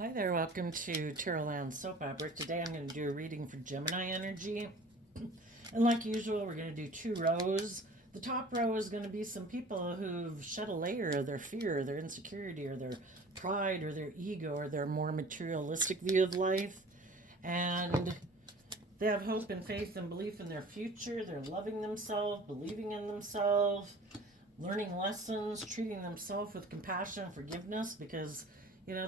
Hi there, welcome to Tarot Land Soap Opera. Today I'm going to do a reading for Gemini energy. And like usual, we're going to do two rows. The top row is going to be some people who've shed a layer of their fear, their insecurity, or their pride, or their ego, or their more materialistic view of life. And they have hope and faith and belief in their future. They're loving themselves, believing in themselves, learning lessons, treating themselves with compassion and forgiveness because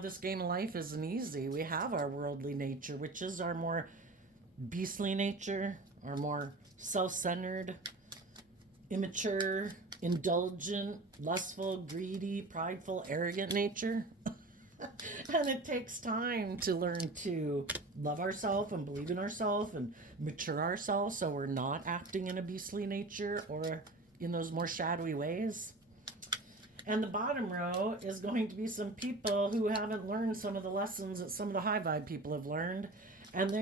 this game of life isn't easy. We have our worldly nature, which is our more beastly nature, our more self centered, immature, indulgent, lustful, greedy, prideful, arrogant nature. And it takes time to learn to love ourselves and believe in ourselves and mature ourselves so we're not acting in a beastly nature or in those more shadowy ways. And the bottom row is going to be some people who haven't learned some of the lessons that some of the high vibe people have learned. And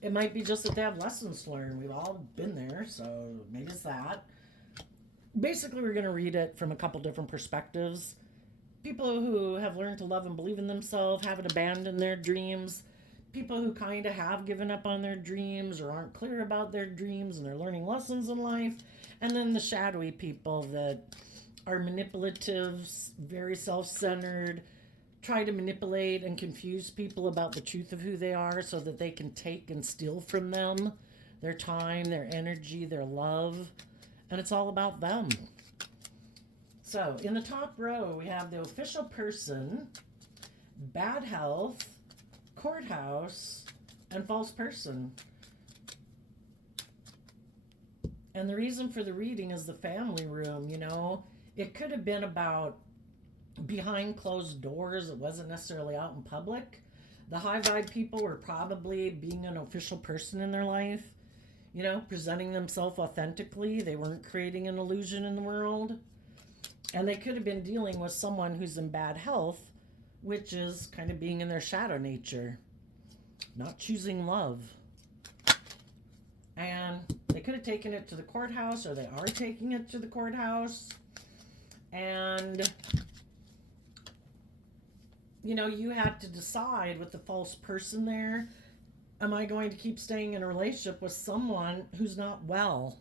it might be just that they have lessons to learn. We've all been there, so maybe it's that. Basically, we're going to read it from a couple different perspectives. People who have learned to love and believe in themselves, haven't abandoned their dreams. People who kind of have given up on their dreams or aren't clear about their dreams and they're learning lessons in life. And then the shadowy people that are manipulative, very self-centered, try to manipulate and confuse people about the truth of who they are so that they can take and steal from them their time, their energy, their love, and it's all about them. So in the top row, we have the official person, bad health, courthouse, and false person. And the reason for the reading is the family room, It could have been about behind closed doors. It wasn't necessarily out in public. The high vibe people were probably being an official person in their life, presenting themselves authentically. They weren't creating an illusion in the world. And they could have been dealing with someone who's in bad health, which is kind of being in their shadow nature, not choosing love. And they could have taken it to the courthouse, or they are taking it to the courthouse. And, you had to decide with the false person there, am I going to keep staying in a relationship with someone who's not well?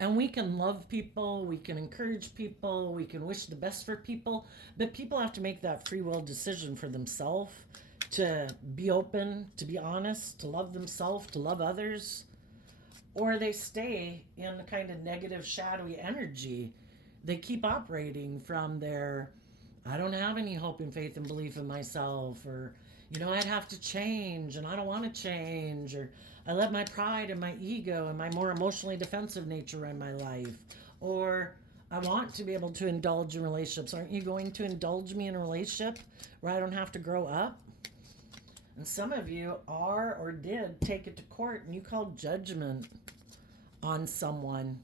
And we can love people, we can encourage people, we can wish the best for people, but people have to make that free will decision for themselves to be open, to be honest, to love themselves, to love others, or they stay in the kind of negative, shadowy energy. They keep operating from their, I don't have any hope and faith and belief in myself, or, I'd have to change and I don't want to change, or I let my pride and my ego and my more emotionally defensive nature in my life, or I want to be able to indulge in relationships. Aren't you going to indulge me in a relationship where I don't have to grow up? And some of you are or did take it to court and you called judgment on someone.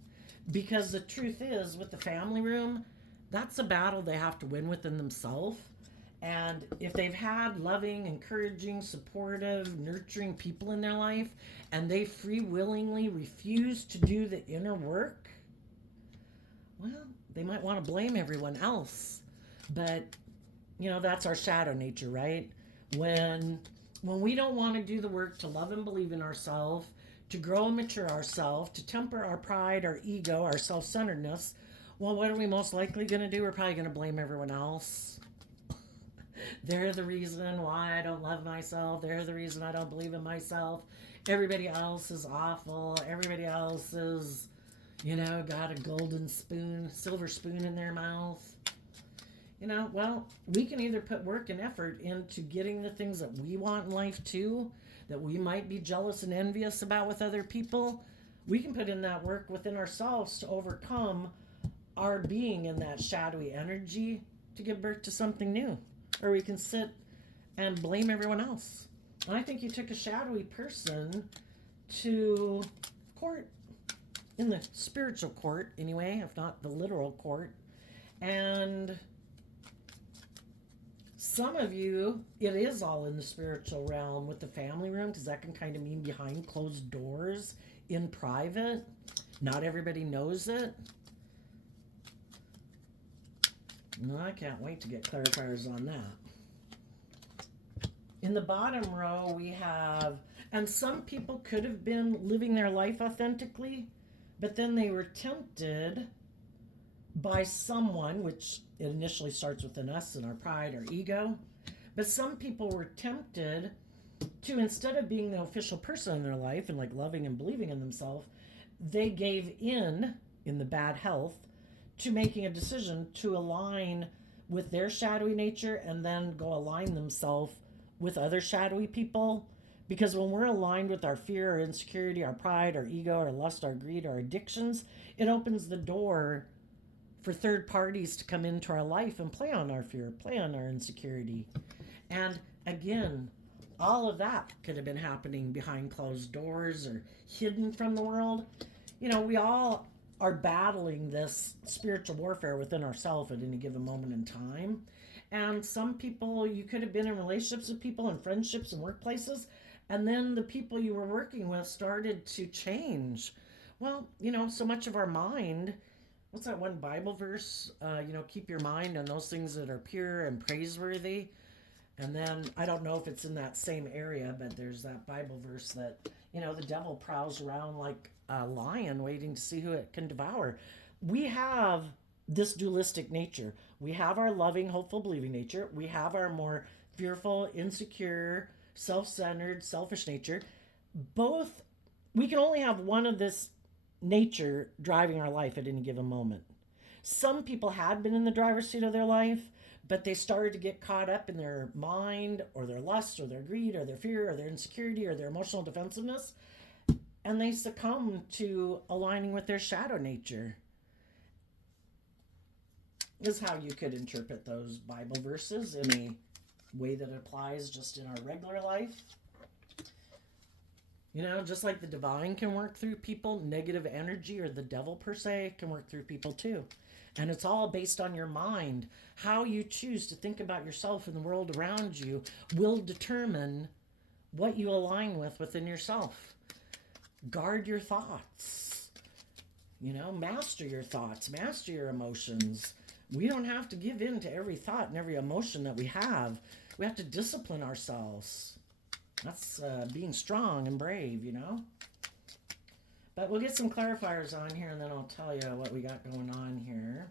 Because the truth is, with the family room, that's a battle they have to win within themselves. And if they've had loving, encouraging, supportive, nurturing people in their life, and they free willingly refuse to do the inner work, well, they might want to blame everyone else. But, that's our shadow nature, right? When we don't want to do the work to love and believe in ourselves, to grow and mature ourselves, to temper our pride, our ego, our self-centeredness, well, what are we most likely going to do? We're probably going to blame everyone else. They're the reason why I don't love myself. They're the reason I don't believe in myself. Everybody else is awful. Everybody else is, got a golden spoon, silver spoon in their mouth. Well, we can either put work and effort into getting the things that we want in life too, that we might be jealous and envious about with other people. We can put in that work within ourselves to overcome our being in that shadowy energy to give birth to something new. Or we can sit and blame everyone else. And I think you took a shadowy person to court, in the spiritual court anyway, if not the literal court. And some of you, it is all in the spiritual realm with the family room, because that can kind of mean behind closed doors, in private. Not everybody knows it. No, I can't wait to get clarifiers on that. In the bottom row, we have, and some people could have been living their life authentically, but then they were tempted by someone, which it initially starts within us and our pride, our ego. But some people were tempted to, instead of being the official person in their life and like loving and believing in themselves, they gave in the bad health, to making a decision to align with their shadowy nature and then go align themselves with other shadowy people. Because when we're aligned with our fear, our insecurity, our pride, our ego, our lust, our greed, our addictions, it opens the door for third parties to come into our life and play on our fear, play on our insecurity. And again, all of that could have been happening behind closed doors or hidden from the world. You know, we all are battling this spiritual warfare within ourselves at any given moment in time. And some people, you could have been in relationships with people and friendships and workplaces, and then the people you were working with started to change. Well, you know, so much of our mind, what's that one Bible verse? Keep your mind on those things that are pure and praiseworthy. And then I don't know if it's in that same area, but there's that Bible verse that, the devil prowls around like a lion waiting to see who it can devour. We have this dualistic nature. We have our loving, hopeful, believing nature. We have our more fearful, insecure, self-centered, selfish nature. Both, we can only have one of this nature driving our life at any given moment. Some people had been in the driver's seat of their life, but they started to get caught up in their mind or their lust or their greed or their fear or their insecurity or their emotional defensiveness, and they succumb to aligning with their shadow nature. This is how you could interpret those Bible verses in a way that applies just in our regular life. Just like the divine can work through people, negative energy or the devil per se can work through people too. And it's all based on your mind. How you choose to think about yourself and the world around you will determine what you align with within yourself. Guard your thoughts. Master your thoughts, master your emotions. We don't have to give in to every thought and every emotion that we have. We have to discipline ourselves. That's being strong and brave, But we'll get some clarifiers on here and then I'll tell you what we got going on here.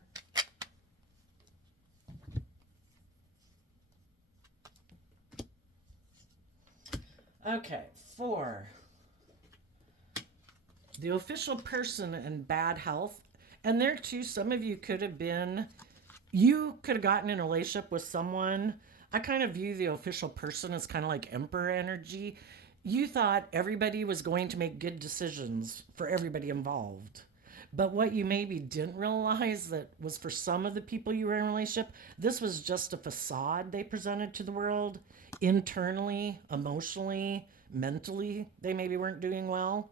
Okay, 4. The official person and bad health. And there too, some of you could have gotten in a relationship with someone. I kind of view the official person as kind of like emperor energy. You thought everybody was going to make good decisions for everybody involved. But what you maybe didn't realize that was for some of the people you were in a relationship, this was just a facade they presented to the world. Internally, emotionally, mentally, they maybe weren't doing well.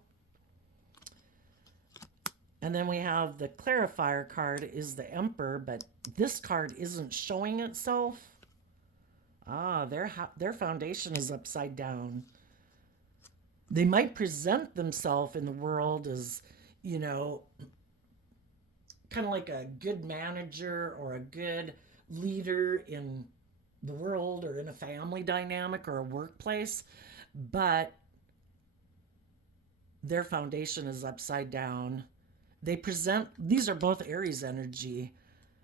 And then we have the clarifier card is the emperor, but this card isn't showing itself. Their foundation is upside down. They might present themselves in the world as, kind of like a good manager or a good leader in the world or in a family dynamic or a workplace, but their foundation is upside down. These are both Aries energy.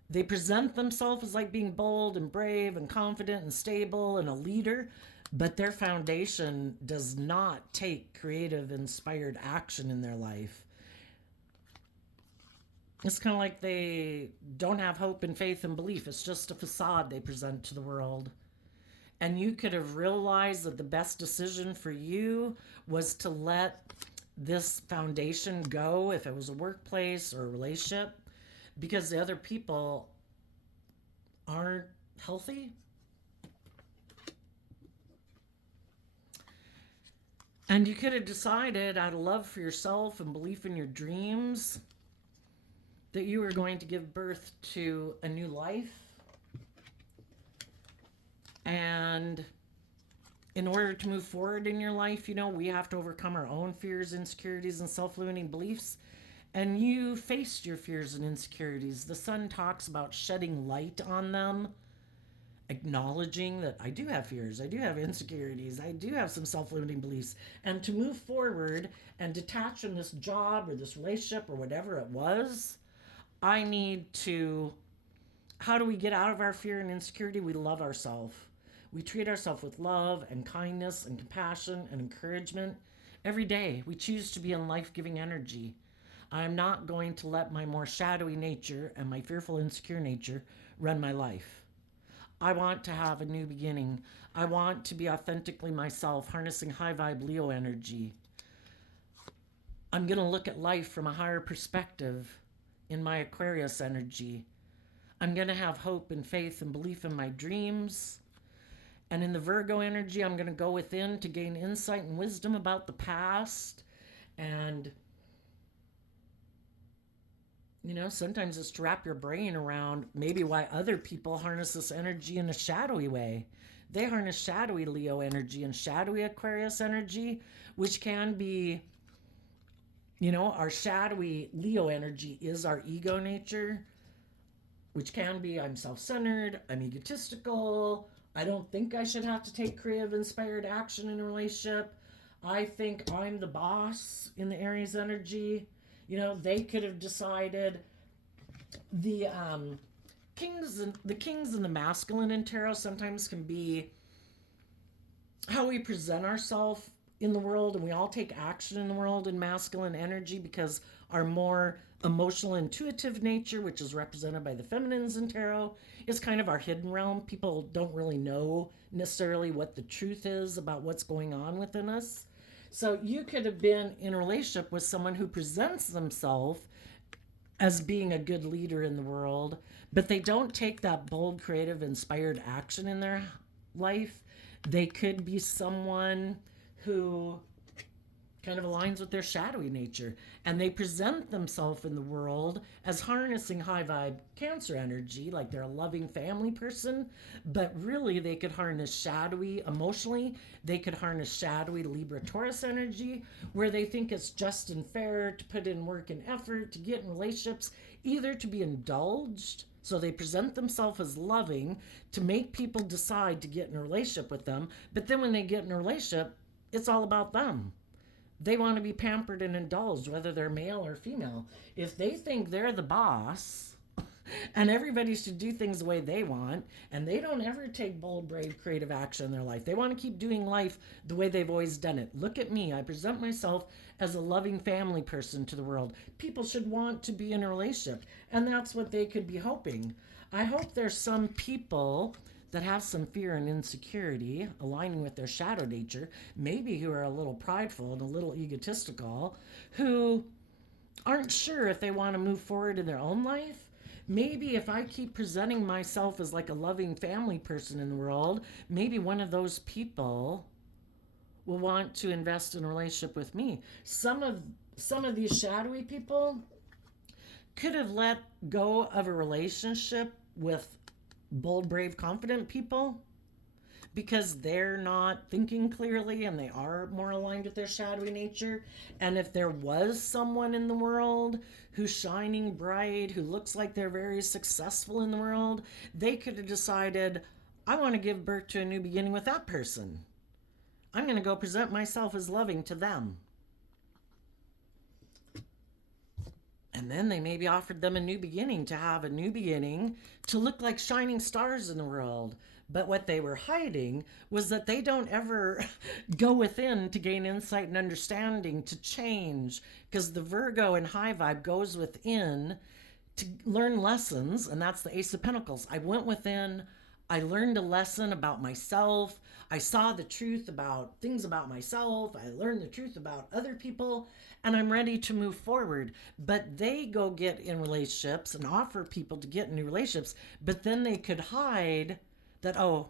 They present themselves as like being bold and brave and confident and stable and a leader, but their foundation does not take creative, inspired action in their life. It's kind of like they don't have hope and faith and belief. It's just a facade they present to the world. And you could have realized that the best decision for you was to let this foundation go if it was a workplace or a relationship, because the other people aren't healthy. And you could have decided out of love for yourself and belief in your dreams that you were going to give birth to a new life. And in order to move forward in your life, we have to overcome our own fears, insecurities, and self-limiting beliefs. And you faced your fears and insecurities. The sun talks about shedding light on them acknowledging that I do have fears, I do have insecurities, I do have some self limiting beliefs, and to move forward and detach from this job or this relationship or whatever it was, I need to. How do we get out of our fear and insecurity? We love ourselves. We treat ourselves with love and kindness and compassion and encouragement. Every day, we choose to be in life giving energy. I'm not going to let my more shadowy nature and my fearful, insecure nature run my life. I want to have a new beginning. I want to be authentically myself, harnessing high vibe Leo energy. I'm going to look at life from a higher perspective in my Aquarius energy. I'm going to have hope and faith and belief in my dreams. And in the Virgo energy, I'm going to go within to gain insight and wisdom about the past. And, sometimes it's to wrap your brain around maybe why other people harness this energy in a shadowy way. They harness shadowy Leo energy and shadowy Aquarius energy, which can be, our shadowy Leo energy is our ego nature, which can be I'm self-centered, I'm egotistical, I don't think I should have to take creative, inspired action in a relationship. I think I'm the boss in the Aries energy. They could have decided the kings and the masculine in tarot sometimes can be how we present ourselves in the world, and we all take action in the world in masculine energy because our more emotional, intuitive nature, which is represented by the feminines in tarot, is kind of our hidden realm. People don't really know necessarily what the truth is about what's going on within us. So you could have been in a relationship with someone who presents themselves as being a good leader in the world, but they don't take that bold, creative, inspired action in their life. They could be someone who kind of aligns with their shadowy nature, and they present themselves in the world as harnessing high vibe Cancer energy, like they're a loving family person, but really they could harness shadowy emotionally. They could harness shadowy Libra Taurus energy, where they think it's just and fair to put in work and effort to get in relationships, either to be indulged, so they present themselves as loving to make people decide to get in a relationship with them, but then when they get in a relationship, it's all about them. They want to be pampered and indulged, whether they're male or female. If they think they're the boss and everybody should do things the way they want, and they don't ever take bold, brave, creative action in their life, they want to keep doing life the way they've always done it. Look at me. I present myself as a loving family person to the world. People should want to be in a relationship, and that's what they could be hoping. I hope there's some people that have some fear and insecurity aligning with their shadow nature, maybe who are a little prideful and a little egotistical, who aren't sure if they want to move forward in their own life. Maybe if I keep presenting myself as like a loving family person in the world, maybe one of those people will want to invest in a relationship with me. Some of these shadowy people could have let go of a relationship with bold, brave, confident people because they're not thinking clearly and they are more aligned with their shadowy nature. And if there was someone in the world who's shining bright, who looks like they're very successful in the world, they could have decided, I want to give birth to a new beginning with that person. I'm going to go present myself as loving to them. And then they maybe offered them a new beginning, to have a new beginning, to look like shining stars in the world. But what they were hiding was that they don't ever go within to gain insight and understanding, to change. Because the Virgo and high vibe goes within to learn lessons, and that's the Ace of Pentacles. I went within, I learned a lesson about myself. I saw the truth about things about myself. I learned the truth about other people, and I'm ready to move forward. But they go get in relationships and offer people to get in new relationships, but then they could hide that, oh,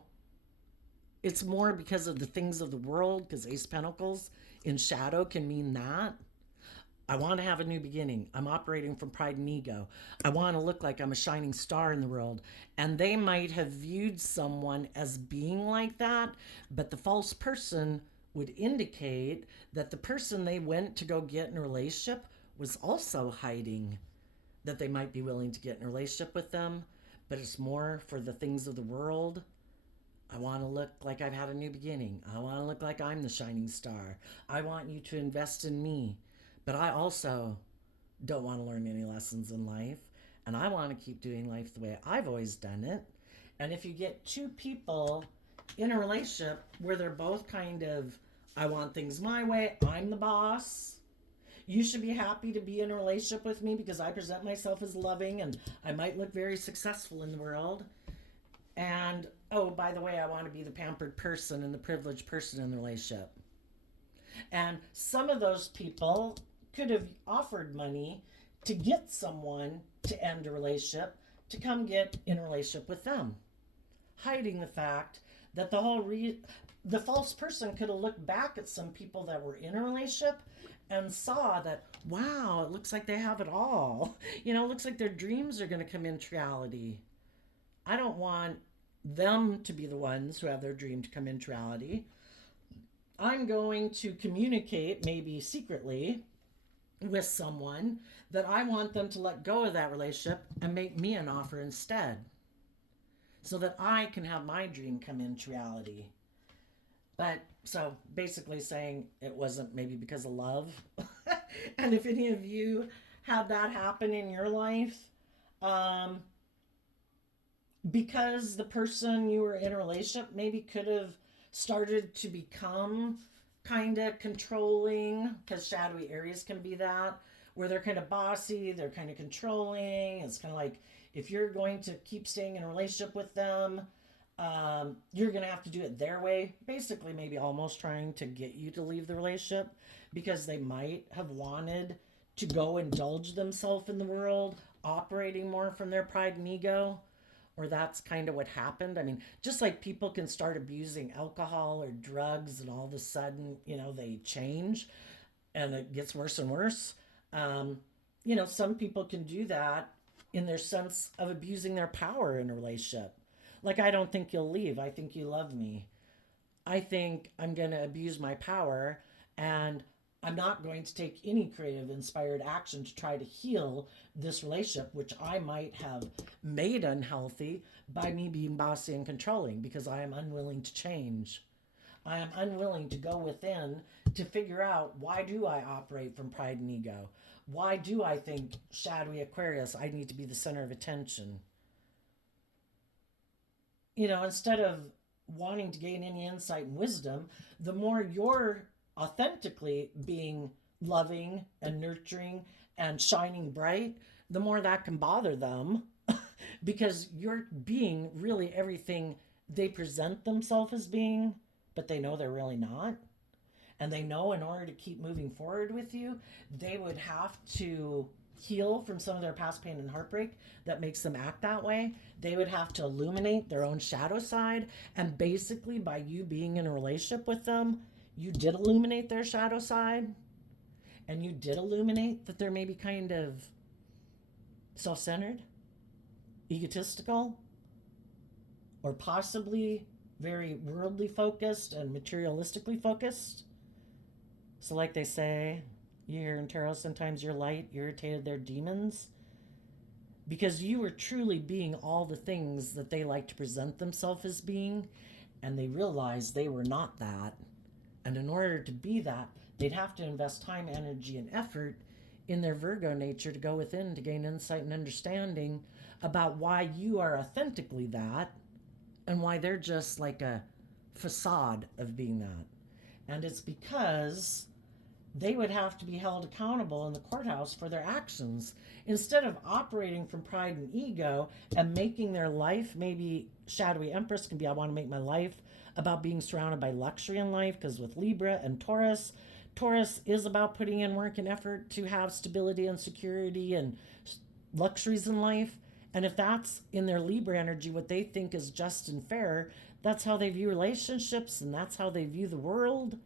it's more because of the things of the world, because Ace of Pentacles in shadow can mean that. I want to have a new beginning. I'm operating from pride and ego. I want to look like I'm a shining star in the world. And they might have viewed someone as being like that, but the false person would indicate that the person they went to go get in a relationship was also hiding that they might be willing to get in a relationship with them, but it's more for the things of the world. I want to look like I've had a new beginning. I want to look like I'm the shining star. I want you to invest in me. But I also don't want to learn any lessons in life. And I want to keep doing life the way I've always done it. And if you get two people in a relationship where they're both kind of, I want things my way, I'm the boss. You should be happy to be in a relationship with me because I present myself as loving and I might look very successful in the world. And oh, by the way, I want to be the pampered person and the privileged person in the relationship. And some of those people could have offered money to get someone to end a relationship to come get in a relationship with them, hiding the fact that the false person could have looked back at some people that were in a relationship and saw that, wow, it looks like they have it all. It looks like their dreams are going to come into reality. I don't want them to be the ones who have their dream to come into reality. I'm going to communicate, maybe secretly, with someone that I want them to let go of that relationship and make me an offer instead so that I can have my dream come into reality. But so basically saying it wasn't maybe because of love. And if any of you had that happen in your life, because the person you were in a relationship maybe could have started to become kind of controlling, because shadowy areas can be that, where they're kind of bossy, they're kind of controlling. It's kind of like if you're going to keep staying in a relationship with them, you're going to have to do it their way. Basically, maybe almost trying to get you to leave the relationship because they might have wanted to go indulge themselves in the world, operating more from their pride and ego. Or that's kind of what happened. I mean, just like people can start abusing alcohol or drugs and all of a sudden, they change and it gets worse and worse. Some people can do that in their sense of abusing their power in a relationship. Like, I don't think you'll leave. I think you love me. I think I'm going to abuse my power and I'm not going to take any creative, inspired action to try to heal this relationship, which I might have made unhealthy by me being bossy and controlling because I am unwilling to change. I am unwilling to go within to figure out, why do I operate from pride and ego? Why do I think shadowy Aquarius, I need to be the center of attention? Instead of wanting to gain any insight and wisdom, the more you're authentically being loving and nurturing and shining bright, the more that can bother them because you're being really everything they present themselves as being, but they know they're really not. And they know in order to keep moving forward with you, they would have to heal from some of their past pain and heartbreak that makes them act that way. They would have to illuminate their own shadow side. And basically, by you being in a relationship with them, you did illuminate their shadow side. And you did illuminate that they're maybe kind of self-centered, egotistical, or possibly very worldly focused and materialistically focused. So like they say, you hear in tarot, sometimes your light irritated their demons because you were truly being all the things that they like to present themselves as being, and they realized they were not that. And in order to be that, they'd have to invest time, energy, and effort in their Virgo nature to go within to gain insight and understanding about why you are authentically that and why they're just like a facade of being that. And it's because they would have to be held accountable in the courthouse for their actions instead of operating from pride and ego and making their life, maybe shadowy Empress can be, I want to make my life about being surrounded by luxury in life, because with Libra and Taurus, Taurus is about putting in work and effort to have stability and security and luxuries in life. And if that's in their Libra energy, what they think is just and fair, that's how they view relationships and that's how they view the world.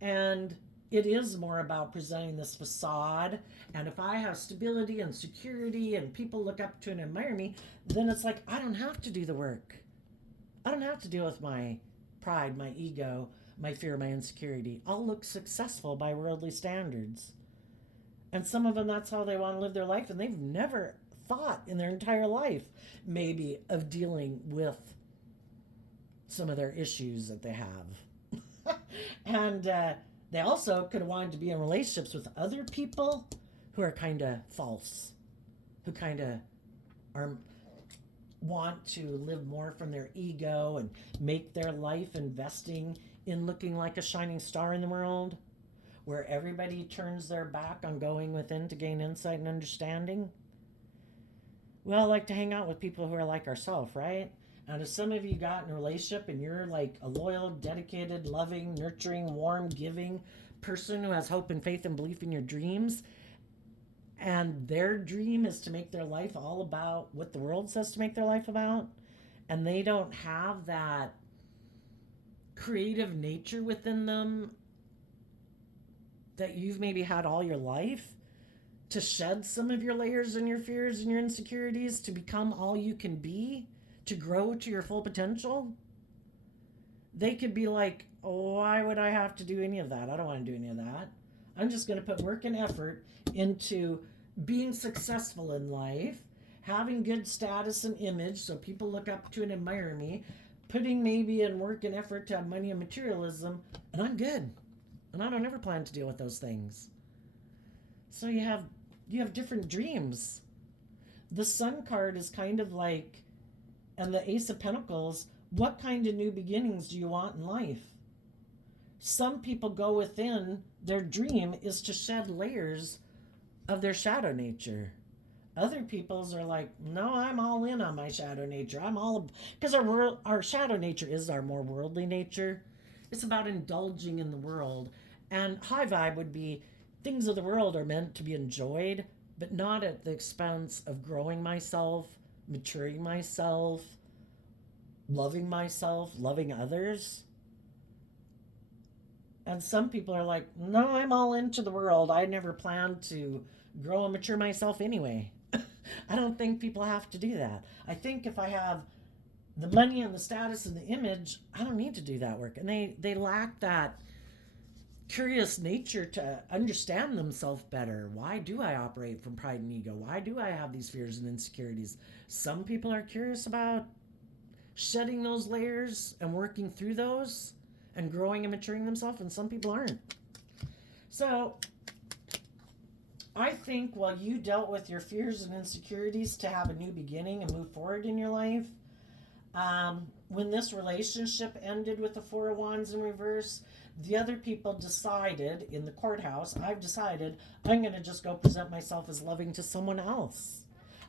And it is more about presenting this facade. And if I have stability and security and people look up to and admire me, then it's like, I don't have to do the work. I don't have to deal with my pride, my ego, my fear, my insecurity. I'll look successful by worldly standards. And some of them, that's how they want to live their life. And they've never thought in their entire life, maybe, of dealing with some of their issues that they have. And they also could have wanted to be in relationships with other people who are kind of false, who kind of are want to live more from their ego and make their life investing in looking like a shining star in the world, where everybody turns their back on going within to gain insight and understanding. We all like to hang out with people who are like ourselves, right? And if some of you got in a relationship and you're like a loyal, dedicated, loving, nurturing, warm, giving person who has hope and faith and belief in your dreams, and their dream is to make their life all about what the world says to make their life about, and they don't have that creative nature within them that you've maybe had all your life, to shed some of your layers and your fears and your insecurities to become all you can be, to grow to your full potential, they could be like, oh, why would I have to do any of that? I don't want to do any of that. I'm just going to put work and effort into being successful in life, having good status and image so people look up to and admire me, putting maybe in work and effort to have money and materialism, and I'm good. And I don't ever plan to deal with those things. So you have different dreams. The Sun card is kind of like, and the Ace of Pentacles, what kind of new beginnings do you want in life? Some people go within, their dream is to shed layers of their shadow nature. Other people's are like, no, I'm all in on my shadow nature. Because our shadow nature is our more worldly nature. It's about indulging in the world. And high vibe would be, things of the world are meant to be enjoyed, but not at the expense of growing myself, maturing myself, loving others. And some people are like, no, I'm all into the world. I never planned to grow and mature myself anyway. I don't think people have to do that. I think if I have the money and the status and the image, I don't need to do that work. And they lack that curious nature to understand themselves better. Why do I operate from pride and ego? Why do I have these fears and insecurities? Some people are curious about shedding those layers and working through those and growing and maturing themselves, and some people aren't. So I think while you dealt with your fears and insecurities to have a new beginning and move forward in your life, when this relationship ended with the Four of Wands in reverse, the other people decided in the courthouse, I've decided I'm going to just go present myself as loving to someone else.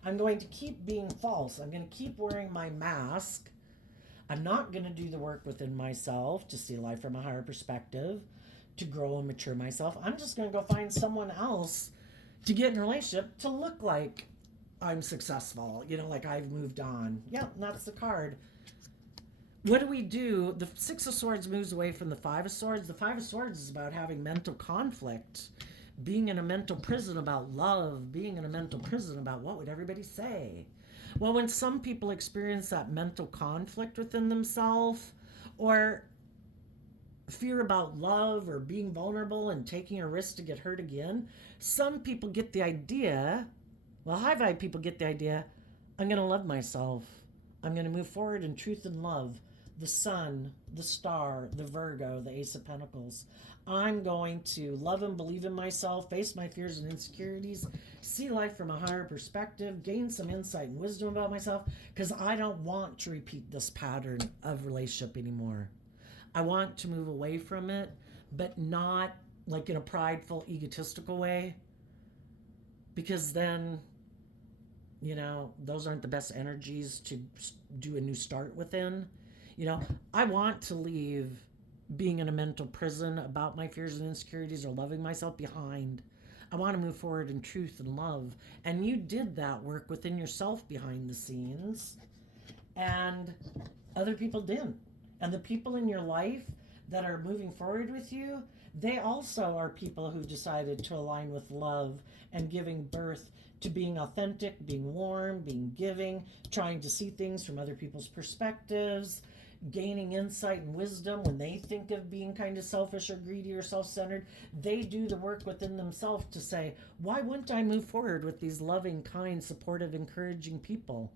I'm going to keep being false. I'm going to keep wearing my mask. I'm not going to do the work within myself to see life from a higher perspective, to grow and mature myself. I'm just going to go find someone else to get in a relationship to look like I'm successful, like I've moved on. Yeah, that's the card. What do? The Six of Swords moves away from the Five of Swords. The Five of Swords is about having mental conflict, being in a mental prison about love, being in a mental prison about what would everybody say. Well, when some people experience that mental conflict within themselves, or fear about love or being vulnerable and taking a risk to get hurt again, some people get the idea, high vibe people get the idea, I'm going to love myself. I'm going to move forward in truth and love. The Sun, the Star, the Virgo, the Ace of Pentacles. I'm going to love and believe in myself, face my fears and insecurities, see life from a higher perspective, gain some insight and wisdom about myself, because I don't want to repeat this pattern of relationship anymore. I want to move away from it, but not like in a prideful, egotistical way, because then, those aren't the best energies to do a new start within. I want to leave being in a mental prison about my fears and insecurities or loving myself behind. I want to move forward in truth and love. And you did that work within yourself behind the scenes, and other people didn't. And the people in your life that are moving forward with you, they also are people who decided to align with love and giving birth to being authentic, being warm, being giving, trying to see things from other people's perspectives, gaining insight and wisdom. When they think of being kind of selfish or greedy or self-centered, they do the work within themselves to say, why wouldn't I move forward with these loving, kind, supportive, encouraging people?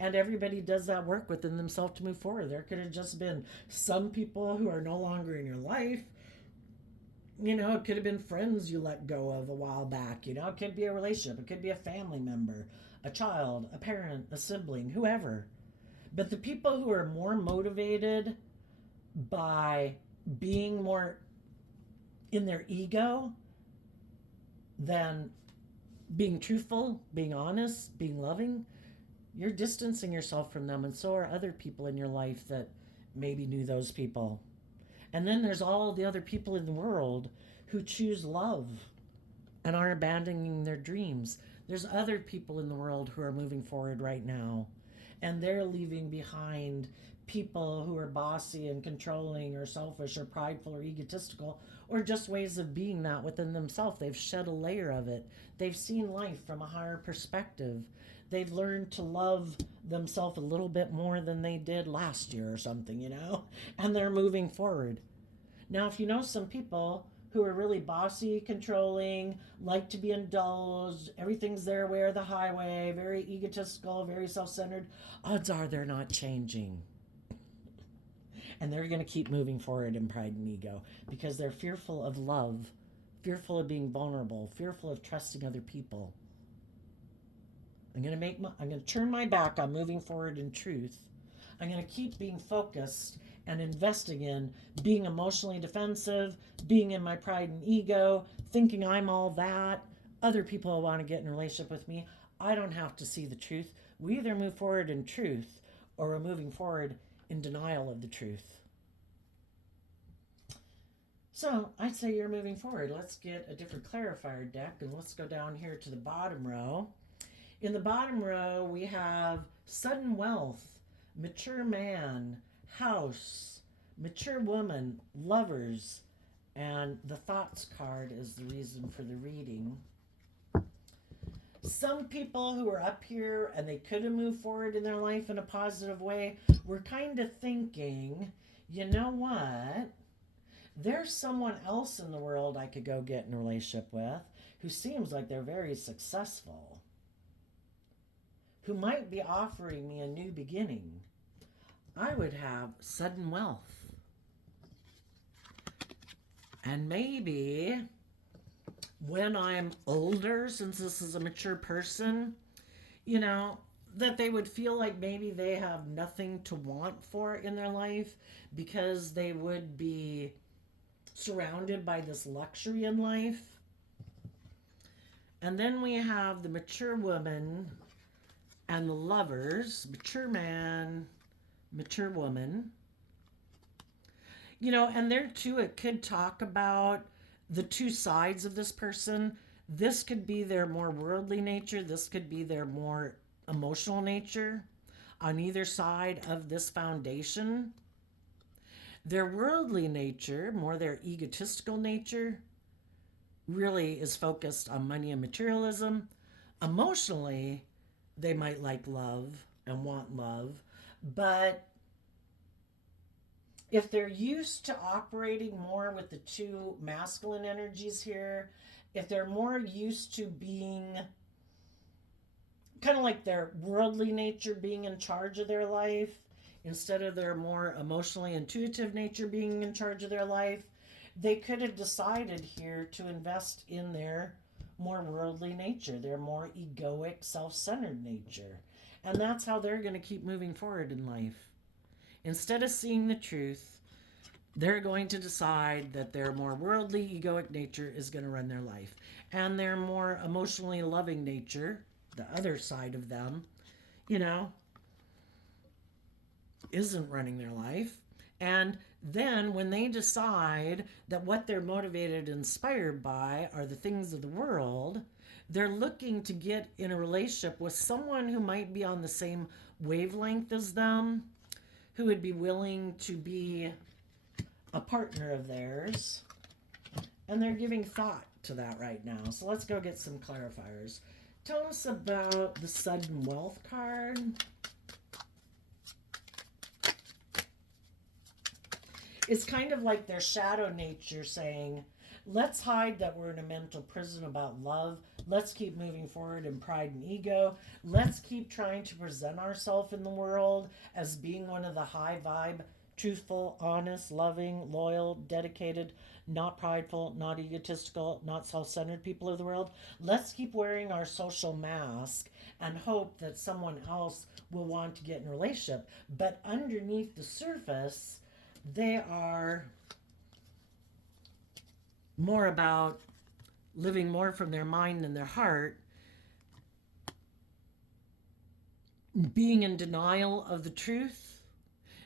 And everybody does that work within themselves to move forward. There could have just been some people who are no longer in your life. It could have been friends you let go of a while back. It could be a relationship, it could be a family member, a child, a parent, a sibling, whoever. But the people who are more motivated by being more in their ego than being truthful, being honest, being loving, you're distancing yourself from them. And so are other people in your life that maybe knew those people. And then there's all the other people in the world who choose love and aren't abandoning their dreams. There's other people in the world who are moving forward right now, and they're leaving behind people who are bossy and controlling or selfish or prideful or egotistical, or just ways of being that within themselves. They've shed a layer of it. They've seen life from a higher perspective. They've learned to love themselves a little bit more than they did last year or something, and they're moving forward. Now, if you know some people who are really bossy, controlling, like to be indulged, everything's their way or the highway, very egotistical, very self-centered, odds are they're not changing. And they're going to keep moving forward in pride and ego because they're fearful of love, fearful of being vulnerable, fearful of trusting other people. I'm going to turn my back on moving forward in truth. I'm going to keep being focused and investing in being emotionally defensive, being in my pride and ego, thinking I'm all that. Other people want to get in a relationship with me. I don't have to see the truth. We either move forward in truth or we're moving forward in denial of the truth. So I'd say you're moving forward. Let's get a different clarifier deck and let's go down here to the bottom row. In the bottom row, we have sudden wealth, mature man, house, mature woman, lovers, and the thoughts card is the reason for the reading. Some people who are up here and they could have moved forward in their life in a positive way were kind of thinking, you know what? There's someone else in the world I could go get in a relationship with who seems like they're very successful, who might be offering me a new beginning. I would have sudden wealth. And maybe when I'm older, since this is a mature person, that they would feel like maybe they have nothing to want for in their life because they would be surrounded by this luxury in life. And then we have the mature woman and the lovers, mature man, mature woman. And there too, it could talk about the two sides of this person. This could be their more worldly nature. This could be their more emotional nature on either side of this foundation. Their worldly nature, more their egotistical nature, really is focused on money and materialism. Emotionally, they might like love and want love, but if they're used to operating more with the two masculine energies here, if they're more used to being kind of like their worldly nature being in charge of their life, instead of their more emotionally intuitive nature being in charge of their life, they could have decided here to invest in their more worldly nature, their more egoic, self-centered nature. And that's how they're going to keep moving forward in life. Instead of seeing the truth, they're going to decide that their more worldly, egoic nature is going to run their life. And their more emotionally loving nature, the other side of them, isn't running their life. And then when they decide that what they're motivated and inspired by are the things of the world, they're looking to get in a relationship with someone who might be on the same wavelength as them, who would be willing to be a partner of theirs. And they're giving thought to that right now. So let's go get some clarifiers. Tell us about the sudden wealth card. It's kind of like their shadow nature saying, let's hide that we're in a mental prison about love, Let's keep moving forward in pride and ego. Let's keep trying to present ourselves in the world as being one of the high vibe, truthful, honest, loving, loyal, dedicated, not prideful, not egotistical, not self centered people of the world. Let's keep wearing our social mask and hope that someone else will want to get in a relationship. But underneath the surface, they are more about living more from their mind and their heart, being in denial of the truth.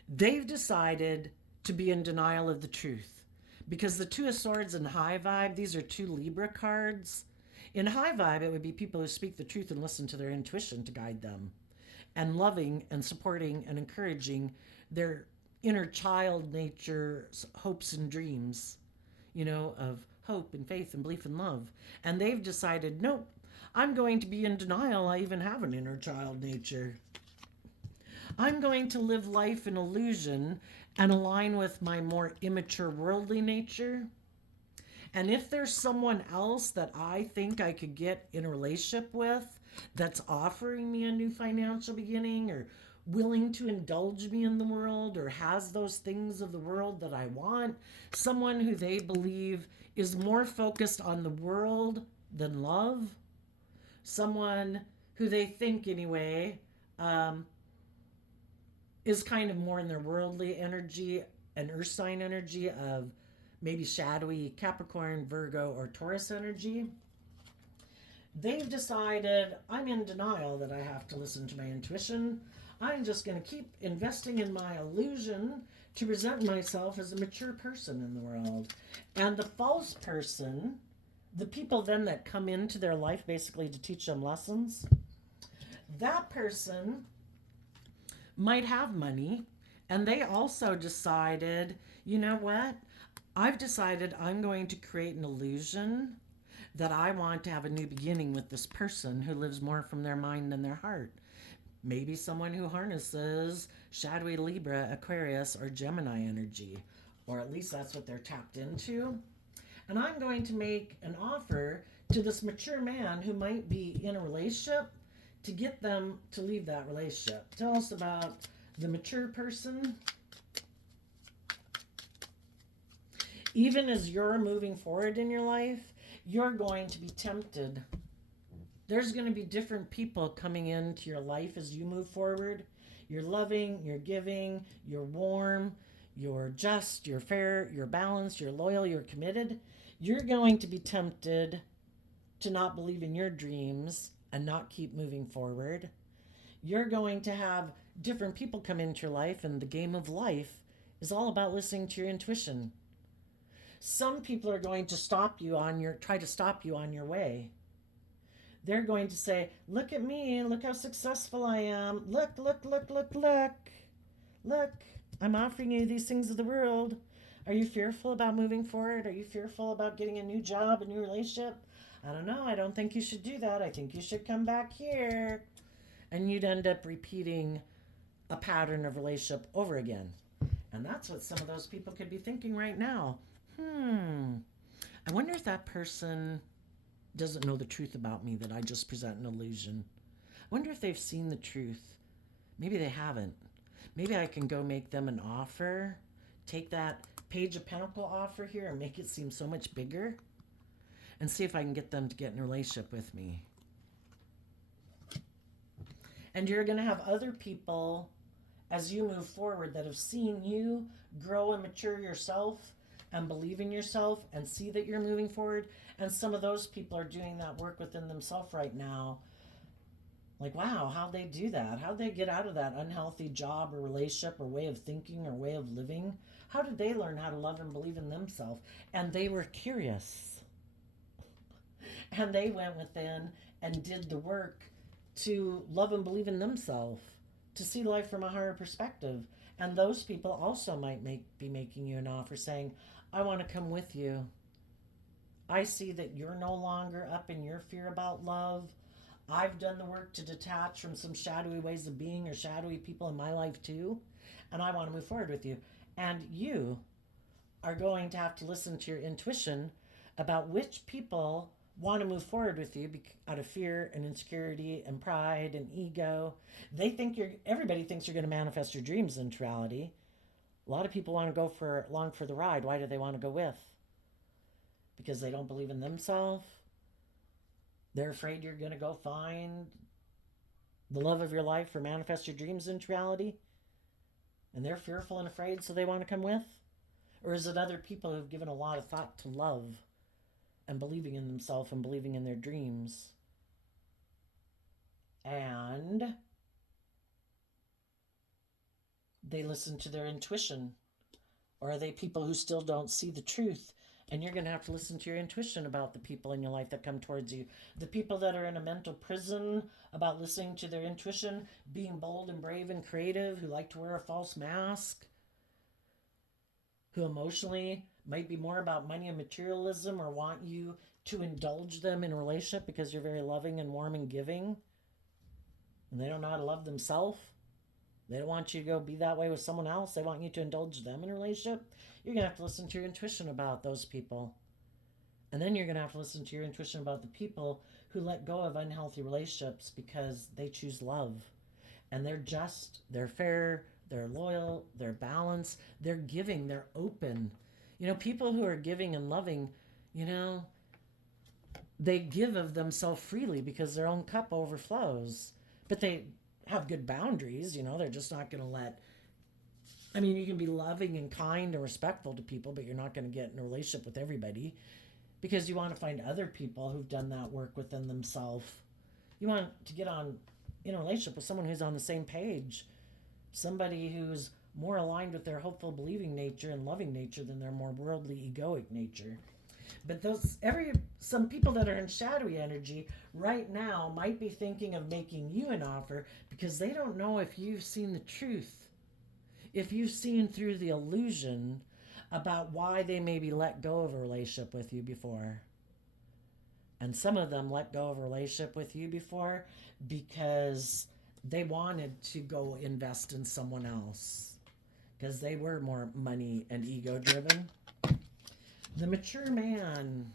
They've decided to be in denial of the truth because the Two of Swords and High Vibe, these are two Libra cards. In High Vibe, it would be people who speak the truth and listen to their intuition to guide them, and loving and supporting and encouraging their inner child nature's hopes and dreams, of hope and faith and belief and love. And they've decided, nope, I'm going to be in denial. I even have an inner child nature. I'm going to live life in illusion and align with my more immature worldly nature. And if there's someone else that I think I could get in a relationship with that's offering me a new financial beginning or willing to indulge me in the world or has those things of the world that I want, someone who they believe is more focused on the world than love, someone who they think anyway is kind of more in their worldly energy and earth sign energy of maybe shadowy Capricorn, Virgo, or Taurus energy. They've decided, I'm in denial that I have to listen to my intuition. I'm just going to keep investing in my illusion to present myself as a mature person in the world. And the false person, the people then that come into their life basically to teach them lessons, that person might have money, and they also decided, you know what? I've decided I'm going to create an illusion that I want to have a new beginning with this person who lives more from their mind than their heart. Maybe someone who harnesses shadowy Libra, Aquarius, or Gemini energy, or at least that's what they're tapped into. And I'm going to make an offer to this mature man who might be in a relationship to get them to leave that relationship. Tell us about the mature person. Even as you're moving forward in your life, you're going to be tempted. There's going to be different people coming into your life as you move forward. You're loving, you're giving, you're warm, you're just, you're fair, you're balanced, you're loyal, you're committed. You're going to be tempted to not believe in your dreams and not keep moving forward. You're going to have different people come into your life, and the game of life is all about listening to your intuition. Some people are going to try to stop you on your way. They're going to say, look at me, look how successful I am. Look, look, look, look, look. Look, I'm offering you these things of the world. Are you fearful about moving forward? Are you fearful about getting a new job, a new relationship? I don't know. I don't think you should do that. I think you should come back here. And you'd end up repeating a pattern of relationship over again. And that's what some of those people could be thinking right now. I wonder if that person doesn't know the truth about me, that I just present an illusion. I wonder if they've seen the truth. Maybe they haven't. Maybe I can go make them an offer, take that Page of Pentacle offer here and make it seem so much bigger, and see if I can get them to get in a relationship with me. And you're going to have other people as you move forward that have seen you grow and mature yourself and believe in yourself and see that you're moving forward. And some of those people are doing that work within themselves right now. Like, wow, how'd they do that? How'd they get out of that unhealthy job or relationship or way of thinking or way of living? How did they learn how to love and believe in themselves? And they were curious. And they went within and did the work to love and believe in themselves, to see life from a higher perspective. And those people also might be making you an offer saying, I want to come with you. I see that you're no longer up in your fear about love. I've done the work to detach from some shadowy ways of being or shadowy people in my life too. And I want to move forward with you. And you are going to have to listen to your intuition about which people want to move forward with you out of fear and insecurity and pride and ego. Everybody thinks you're going to manifest your dreams into reality. A lot of people want to go along for the ride. Why do they want to go with? Because they don't believe in themselves. They're afraid you're going to go find the love of your life or manifest your dreams into reality. And they're fearful and afraid, so they want to come with? Or is it other people who've given a lot of thought to love and believing in themselves and believing in their dreams? And they listen to their intuition? Or are they people who still don't see the truth? And you're going to have to listen to your intuition about the people in your life that come towards you. The people that are in a mental prison about listening to their intuition, being bold and brave and creative, who like to wear a false mask, who emotionally might be more about money and materialism, or want you to indulge them in a relationship because you're very loving and warm and giving, and they don't know how to love themselves. They don't want you to go be that way with someone else. They want you to indulge them in a relationship. You're going to have to listen to your intuition about those people. And then you're going to have to listen to your intuition about the people who let go of unhealthy relationships because they choose love. And they're just, they're fair, they're loyal, they're balanced, they're giving, they're open. People who are giving and loving, they give of themselves freely because their own cup overflows. But they have good boundaries, they're just not going to let. You can be loving and kind and respectful to people, but you're not going to get in a relationship with everybody because you want to find other people who've done that work within themselves. You want to get in a relationship with someone who's on the same page, somebody who's more aligned with their hopeful, believing nature and loving nature than their more worldly, egoic nature. But some people that are in shadowy energy right now might be thinking of making you an offer because they don't know if you've seen the truth, if you've seen through the illusion about why they maybe let go of a relationship with you before. And some of them let go of a relationship with you before because they wanted to go invest in someone else because they were more money and ego driven. The mature man,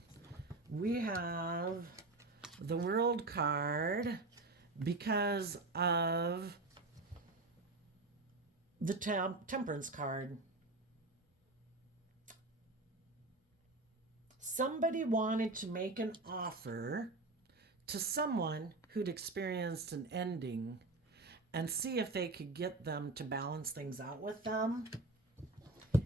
we have the World card because of the Temperance card. Somebody wanted to make an offer to someone who'd experienced an ending and see if they could get them to balance things out with them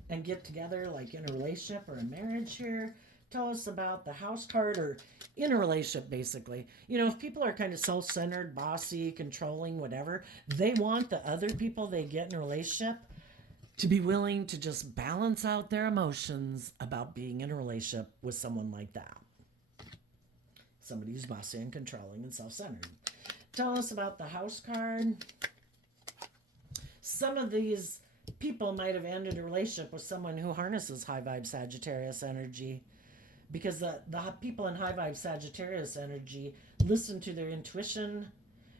and get together like in a relationship or a marriage here. Tell us about the House card, or in a relationship basically. If people are kind of self-centered, bossy, controlling, whatever, they want the other people they get in a relationship to be willing to just balance out their emotions about being in a relationship with someone like that. Somebody who's bossy and controlling and self-centered. Tell us about the House card. Some of these people might have ended a relationship with someone who harnesses high vibe Sagittarius energy, because the people in high vibe Sagittarius energy listen to their intuition,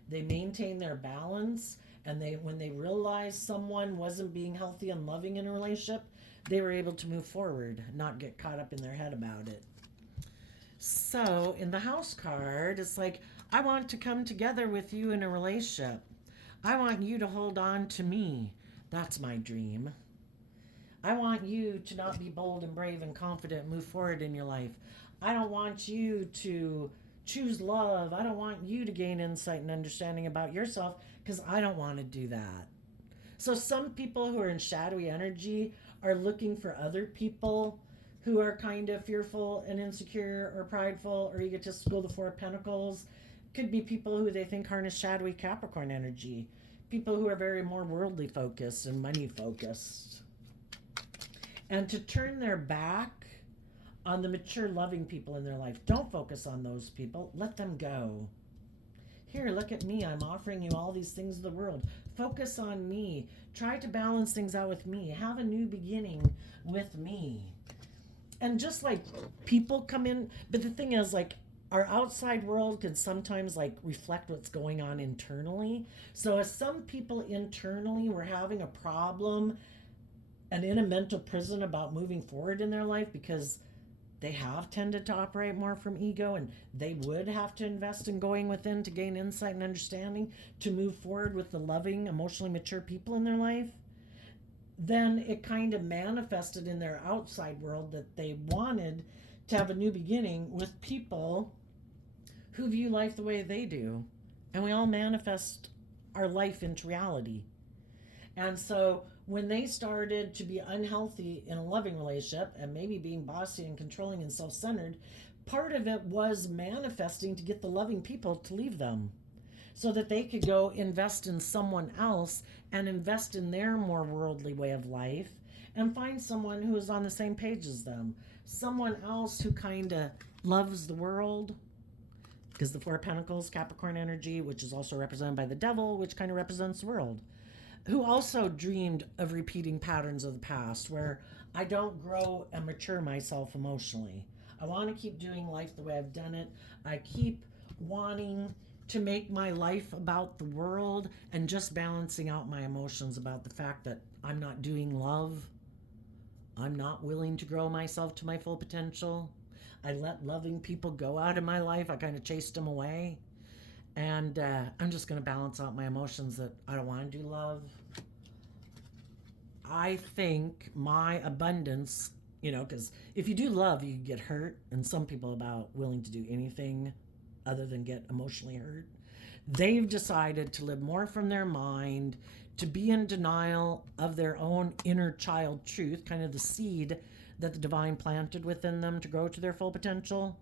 they maintain their balance, and when they realized someone wasn't being healthy and loving in a relationship, they were able to move forward, not get caught up in their head about it. So in the House card, it's like, I want to come together with you in a relationship. I want you to hold on to me. That's my dream. I want you to not be bold and brave and confident and move forward in your life. I don't want you to choose love. I don't want you to gain insight and understanding about yourself because I don't want to do that. So some people who are in shadowy energy are looking for other people who are kind of fearful and insecure or prideful or egotistical. The Four of Pentacles could be people who they think harness shadowy Capricorn energy. People who are very more worldly focused and money focused. And to turn their back on the mature, loving people in their life. Don't focus on those people. Let them go. Here, look at me. I'm offering you all these things of the world. Focus on me. Try to balance things out with me. Have a new beginning with me. And just like people come in, but the thing is, like, our outside world can sometimes like reflect what's going on internally. So as some people internally were having a problem and in a mental prison about moving forward in their life because they have tended to operate more from ego, and they would have to invest in going within to gain insight and understanding to move forward with the loving, emotionally mature people in their life, then it kind of manifested in their outside world that they wanted to have a new beginning with people who view life the way they do. And we all manifest our life into reality. And so when they started to be unhealthy in a loving relationship and maybe being bossy and controlling and self centered, part of it was manifesting to get the loving people to leave them so that they could go invest in someone else and invest in their more worldly way of life and find someone who is on the same page as them. Someone else who kind of loves the world, because the Four of Pentacles, Capricorn energy, which is also represented by the devil, which kind of represents the world, who also dreamed of repeating patterns of the past where I don't grow and mature myself emotionally. I want to keep doing life the way I've done it. I keep wanting to make my life about the world and just balancing out my emotions about the fact that I'm not doing love. I'm not willing to grow myself to my full potential. I let loving people go out of my life. I kind of chased them away. And I'm just going to balance out my emotions that I don't want to do love. I think my abundance, because if you do love, you get hurt. And some people are about willing to do anything other than get emotionally hurt. They've decided to live more from their mind, to be in denial of their own inner child truth, kind of the seed that the divine planted within them to grow to their full potential.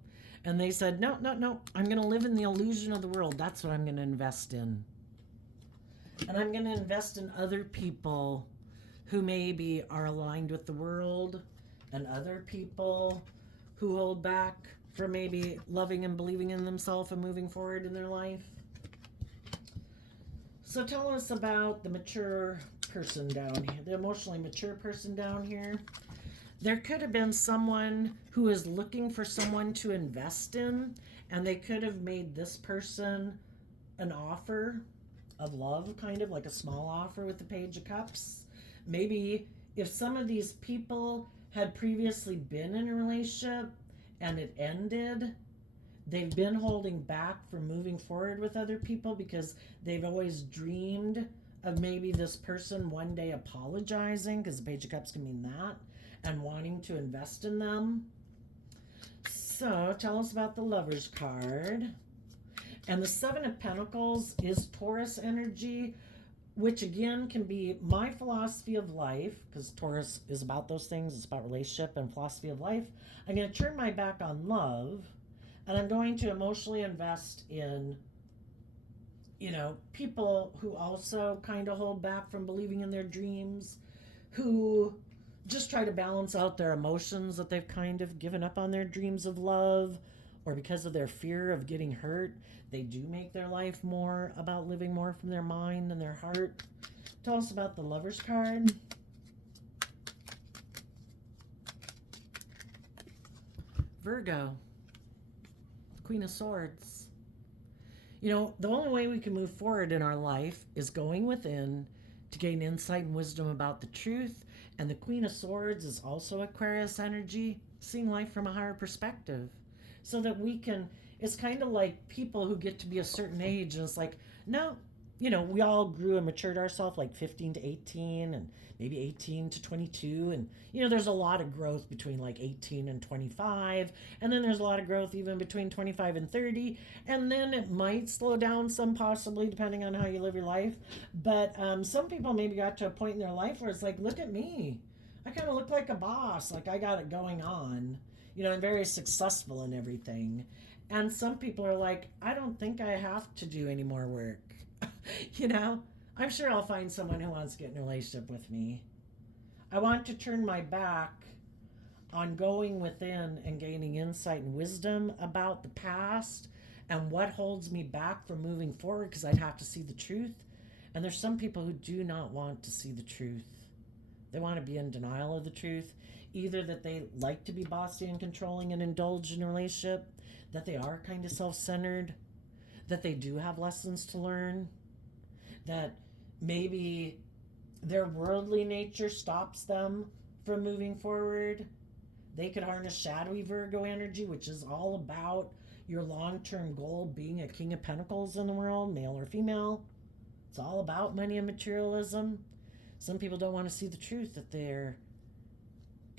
And they said, no, I'm going to live in the illusion of the world. That's what I'm going to invest in. And I'm going to invest in other people who maybe are aligned with the world and other people who hold back from maybe loving and believing in themselves and moving forward in their life. So tell us about the mature person down here, the emotionally mature person down here. There could have been someone who is looking for someone to invest in, and they could have made this person an offer of love, kind of like a small offer with the Page of Cups. Maybe if some of these people had previously been in a relationship and it ended, they've been holding back from moving forward with other people because they've always dreamed of maybe this person one day apologizing, because the Page of Cups can mean that, and wanting to invest in them. So tell us about the Lover's card. And the Seven of Pentacles is Taurus energy, which again can be my philosophy of life, because Taurus is about those things. It's about relationship and philosophy of life. I'm going to turn my back on love, and I'm going to emotionally invest in, people who also kind of hold back from believing in their dreams, who just try to balance out their emotions that they've kind of given up on their dreams of love, or because of their fear of getting hurt, they do make their life more about living more from their mind and their heart. Tell us about the Lover's card. Virgo, Queen of Swords. The only way we can move forward in our life is going within to gain insight and wisdom about the truth. And the Queen of Swords is also Aquarius energy, seeing life from a higher perspective. So that we can, it's kind of like people who get to be a certain age and it's like, no, we all grew and matured ourselves like 15 to 18 and maybe 18 to 22. And, there's a lot of growth between like 18 and 25. And then there's a lot of growth even between 25 and 30. And then it might slow down some possibly depending on how you live your life. But some people maybe got to a point in their life where it's like, look at me. I kind of look like a boss. Like I got it going on. I'm very successful in everything. And some people are like, I don't think I have to do any more work. I'm sure I'll find someone who wants to get in a relationship with me. I want to turn my back on going within and gaining insight and wisdom about the past and what holds me back from moving forward, because I'd have to see the truth. And there's some people who do not want to see the truth. They want to be in denial of the truth. Either that they like to be bossy and controlling and indulge in a relationship, that they are kind of self-centered, that they do have lessons to learn, that maybe their worldly nature stops them from moving forward, They could harness shadowy Virgo energy, which is all about your long term goal being a King of Pentacles in the world, male or female. It's all about money and materialism. Some people don't want to see the truth that they're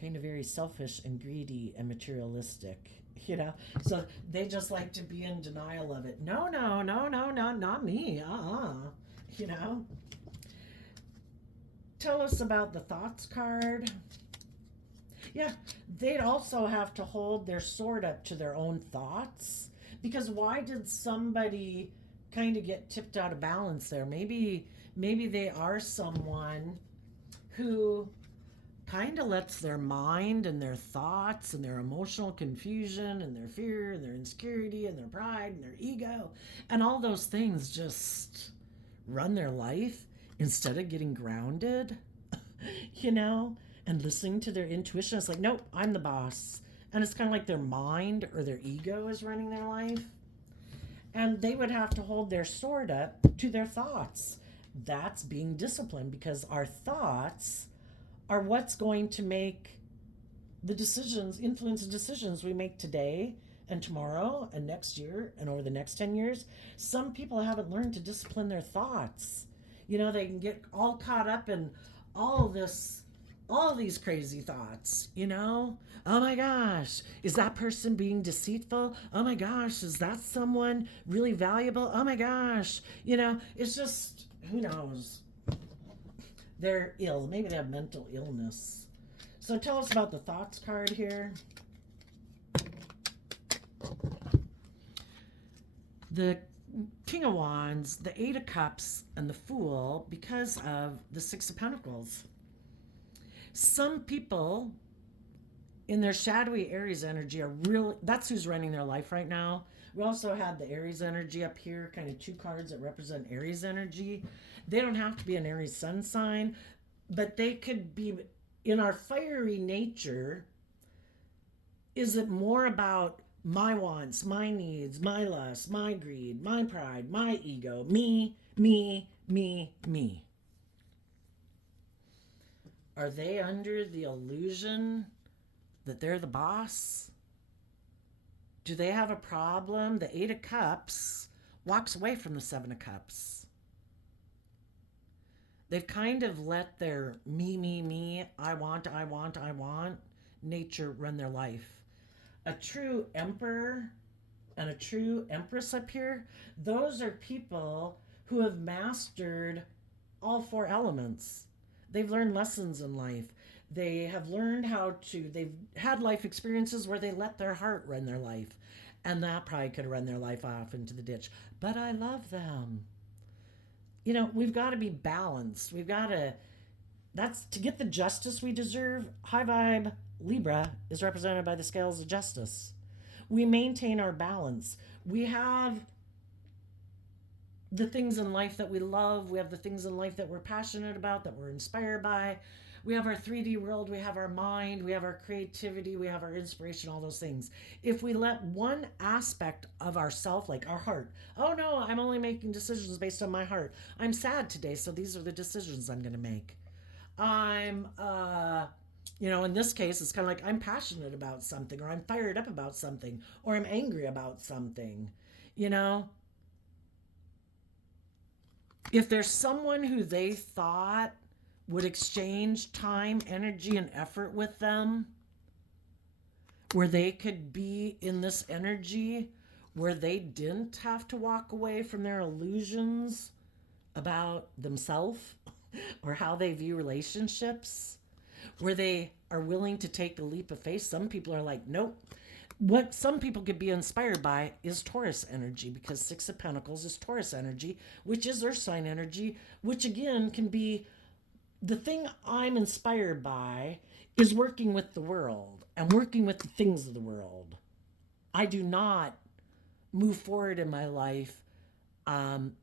kind of very selfish and greedy and materialistic, you know? So they just like to be in denial of it. No, no, no, no, no, not me. You know? Tell us about the thoughts card. Yeah, they'd also have to hold their sword up to their own thoughts. Because why did somebody kind of get tipped out of balance there? Maybe they are someone who kind of lets their mind and their thoughts and their emotional confusion and their fear and their insecurity and their pride and their ego and all those things just run their life instead of getting grounded, you know, and listening to their intuition. It's like, nope, I'm the boss. And it's kind of like their mind or their ego is running their life. And they would have to hold their sword up to their thoughts. That's being disciplined, because our thoughts are what's going to make the decisions, influence the decisions we make today and tomorrow and next year and over the next 10 years. Some people haven't learned to discipline their thoughts. You know, they can get all caught up in all these crazy thoughts, you know? Oh my gosh, is that person being deceitful? Oh my gosh, is that someone really valuable? Oh my gosh, you know, it's just, who knows? They're ill. Maybe they have mental illness. So tell us about the thoughts card here. The King of Wands, the Eight of Cups, and the Fool, because of the Six of Pentacles. Some people in their shadowy Aries energy are really, that's who's running their life right now. We also had the Aries energy up here, kind of two cards that represent Aries energy. They don't have to be an Aries sun sign, but they could be, in our fiery nature, is it more about my wants, my needs, my lust, my greed, my pride, my ego, me, me, me, me? Are they under the illusion that they're the boss? Do they have a problem? The Eight of Cups walks away from the Seven of Cups. They've kind of let their me, I want nature run their life. A true emperor and a true empress up here, those are people who have mastered all four elements. They've learned lessons in life. They have learned they've had life experiences where they let their heart run their life. And that probably could have run their life off into the ditch. But I love them. You know, we've got to be balanced. That's to get the justice we deserve. High vibe Libra is represented by the scales of justice. We maintain our balance. We have the things in life that we love. We have the things in life that we're passionate about, that we're inspired by. We have our 3D world. We have our mind. We have our creativity. We have our inspiration, all those things. If we let one aspect of ourself, like our heart, oh no, I'm only making decisions based on my heart. I'm sad today, so these are the decisions I'm going to make. In this case, it's kind of like I'm passionate about something, or I'm fired up about something, or I'm angry about something, you know? If there's someone who they thought would exchange time, energy, and effort with them, where they could be in this energy, where they didn't have to walk away from their illusions about themselves or how they view relationships, where they are willing to take the leap of faith. Some people are like, nope. What some people could be inspired by is Taurus energy, because Six of Pentacles is Taurus energy, which is Earth sign energy, which again can be the thing I'm inspired by is working with the world and working with the things of the world. I do not move forward in my life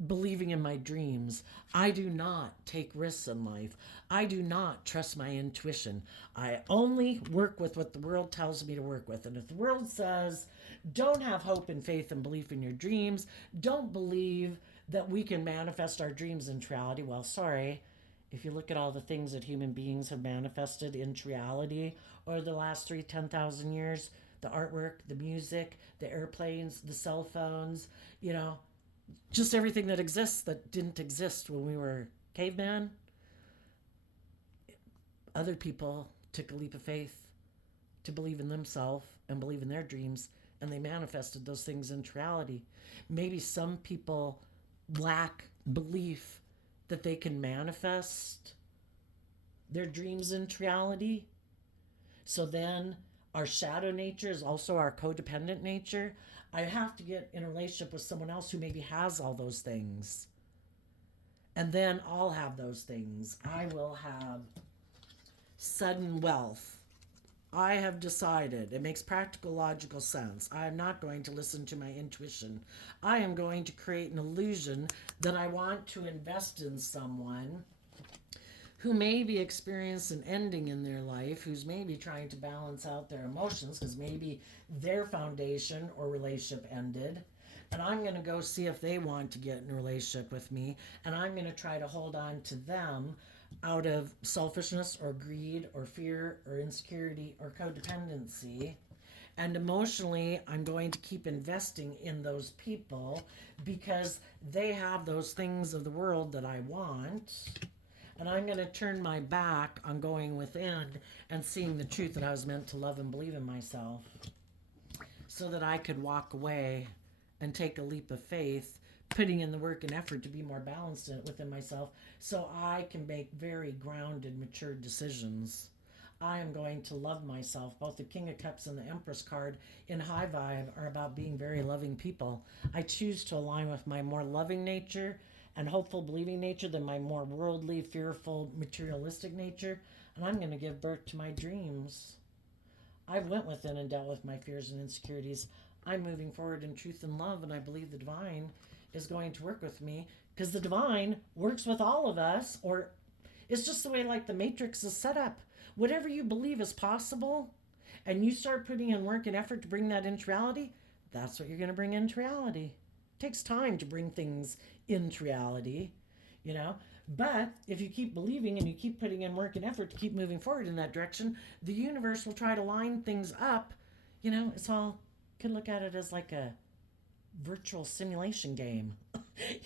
believing in my dreams. I do not take risks in life. I do not trust my intuition. I only work with what the world tells me to work with. And if the world says, don't have hope and faith and belief in your dreams, don't believe that we can manifest our dreams into reality, well, sorry. If you look at all the things that human beings have manifested into reality over the last 10,000 years, the artwork, the music, the airplanes, the cell phones, you know, just everything that exists that didn't exist when we were caveman, other people took a leap of faith to believe in themselves and believe in their dreams, and they manifested those things into reality. Maybe some people lack belief that they can manifest their dreams into reality. So then our shadow nature is also our codependent nature. I have to get in a relationship with someone else who maybe has all those things. And then I'll have those things. I will have sudden wealth. I have decided, it makes practical, logical sense. I am not going to listen to my intuition. I am going to create an illusion that I want to invest in someone who maybe experienced an ending in their life, who's maybe trying to balance out their emotions because maybe their foundation or relationship ended. And I'm going to go see if they want to get in a relationship with me. And I'm going to try to hold on to them out of selfishness or greed or fear or insecurity or codependency. And emotionally, I'm going to keep investing in those people because they have those things of the world that I want. And I'm going to turn my back on going within and seeing the truth that I was meant to love and believe in myself so that I could walk away and take a leap of faith, putting in the work and effort to be more balanced within myself so I can make very grounded, mature decisions. I am going to love myself. Both the King of Cups and the Empress card in High Vibe are about being very loving people. I choose to align with my more loving nature and hopeful, believing nature than my more worldly, fearful, materialistic nature. And I'm going to give birth to my dreams. I went within and dealt with my fears and insecurities. I'm moving forward in truth and love, and I believe the divine is going to work with me because the divine works with all of us, or it's just the way like the matrix is set up. Whatever you believe is possible and you start putting in work and effort to bring that into reality, that's what you're going to bring into reality. It takes time to bring things into reality, you know, but if you keep believing and you keep putting in work and effort to keep moving forward in that direction, the universe will try to line things up. You know, it's all, you can look at it as like a virtual simulation game.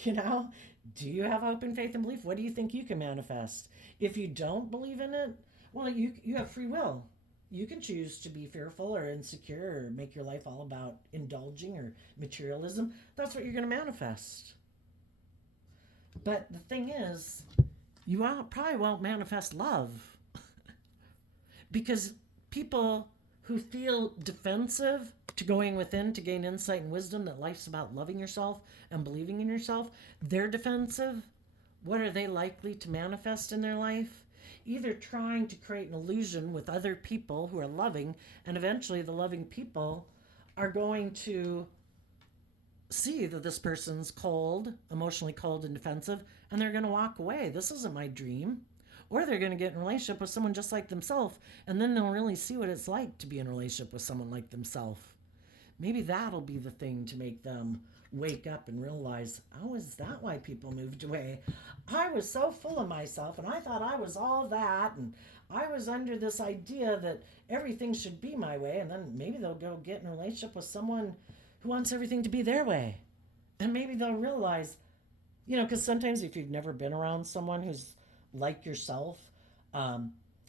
You know, do you have hope and faith and belief? What do you think you can manifest? If you don't believe in it, well, you have free will. You can choose to be fearful or insecure or make your life all about indulging or materialism. That's what you're going to manifest. But the thing is, you probably won't manifest love because people who feel defensive to going within to gain insight and wisdom that life's about loving yourself and believing in yourself, they're defensive. What are they likely to manifest in their life? Either trying to create an illusion with other people who are loving, and eventually the loving people are going to see that this person's cold, emotionally cold and defensive, and they're going to walk away. This isn't my dream. Or they're going to get in a relationship with someone just like themselves, and then they'll really see what it's like to be in a relationship with someone like themselves. Maybe that'll be the thing to make them wake up and realize, oh, is that why people moved away? I was so full of myself, and I thought I was all that, and I was under this idea that everything should be my way, and then maybe they'll go get in a relationship with someone who wants everything to be their way. And maybe they'll realize, you know, because sometimes if you've never been around someone who's like yourself,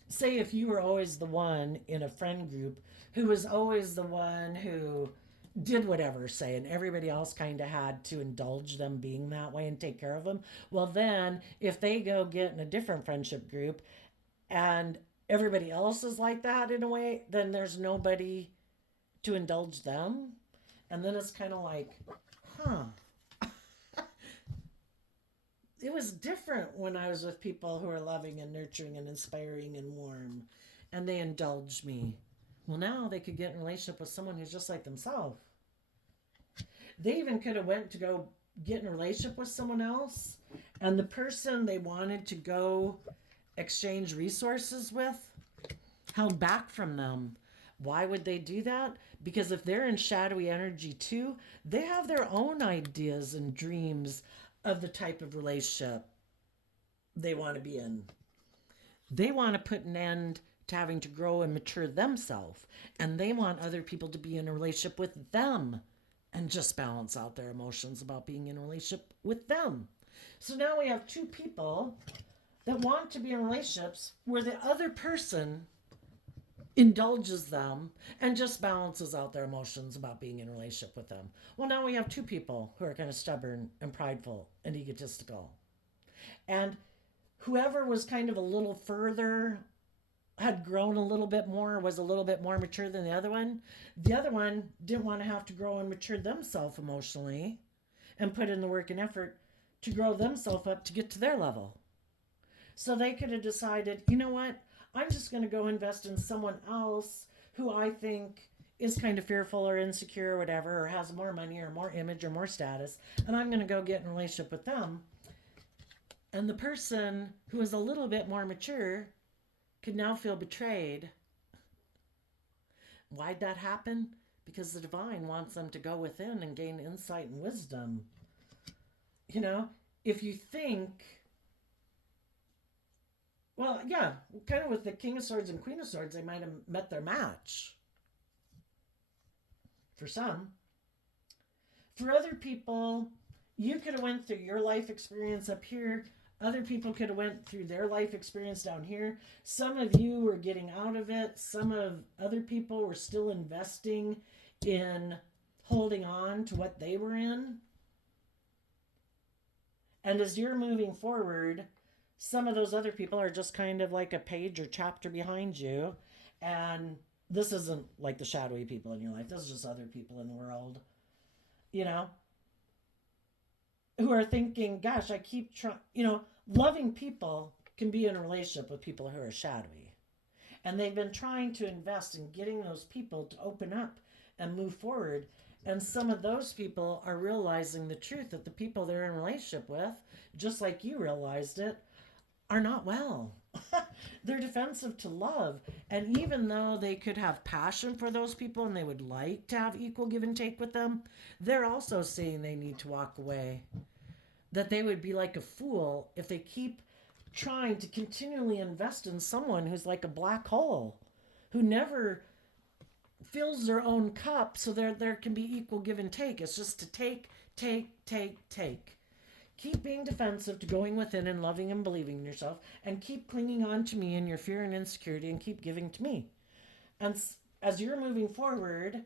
say if you were always the one in a friend group who was always the one who did whatever, say, and everybody else kind of had to indulge them being that way and take care of them. Well, then if they go get in a different friendship group and everybody else is like that in a way, then there's nobody to indulge them. And then it's kind of like, huh. It was different when I was with people who are loving and nurturing and inspiring and warm, and they indulged me. Well, now they could get in a relationship with someone who's just like themselves. They even could have went to go get in a relationship with someone else, and the person they wanted to go exchange resources with held back from them. Why would they do that? Because if they're in shadowy energy too, they have their own ideas and dreams of the type of relationship they want to be in. They want to put an end to having to grow and mature themselves. And they want other people to be in a relationship with them and just balance out their emotions about being in a relationship with them. So now we have two people that want to be in relationships where the other person indulges them and just balances out their emotions about being in a relationship with them. Well, now we have two people who are kind of stubborn and prideful and egotistical. And whoever was kind of a little further, had grown a little bit more, was a little bit more mature than the other one didn't want to have to grow and mature themselves emotionally and put in the work and effort to grow themselves up to get to their level. So they could have decided, you know what, I'm just going to go invest in someone else who I think is kind of fearful or insecure or whatever, or has more money or more image or more status, and I'm going to go get in a relationship with them. And the person who is a little bit more mature could now feel betrayed. Why'd that happen? Because the divine wants them to go within and gain insight and wisdom. You know, if you think, well, yeah, kind of with the King of Swords and Queen of Swords, they might have met their match. For some. For other people, you could have went through your life experience up here. Other people could have went through their life experience down here. Some of you were getting out of it. Some of other people were still investing in holding on to what they were in. And as you're moving forward, some of those other people are just kind of like a page or chapter behind you. And this isn't like the shadowy people in your life. This is just other people in the world, you know, who are thinking, gosh, I keep trying, you know, loving people can be in a relationship with people who are shadowy. And they've been trying to invest in getting those people to open up and move forward. And some of those people are realizing the truth that the people they're in a relationship with, just like you realized it, are not well. They're defensive to love. And even though they could have passion for those people and they would like to have equal give and take with them, they're also saying they need to walk away. That they would be like a fool if they keep trying to continually invest in someone who's like a black hole, who never fills their own cup so there can be equal give and take. It's just to take. Keep being defensive to going within and loving and believing in yourself, and keep clinging on to me in your fear and insecurity, and keep giving to me. And as you're moving forward,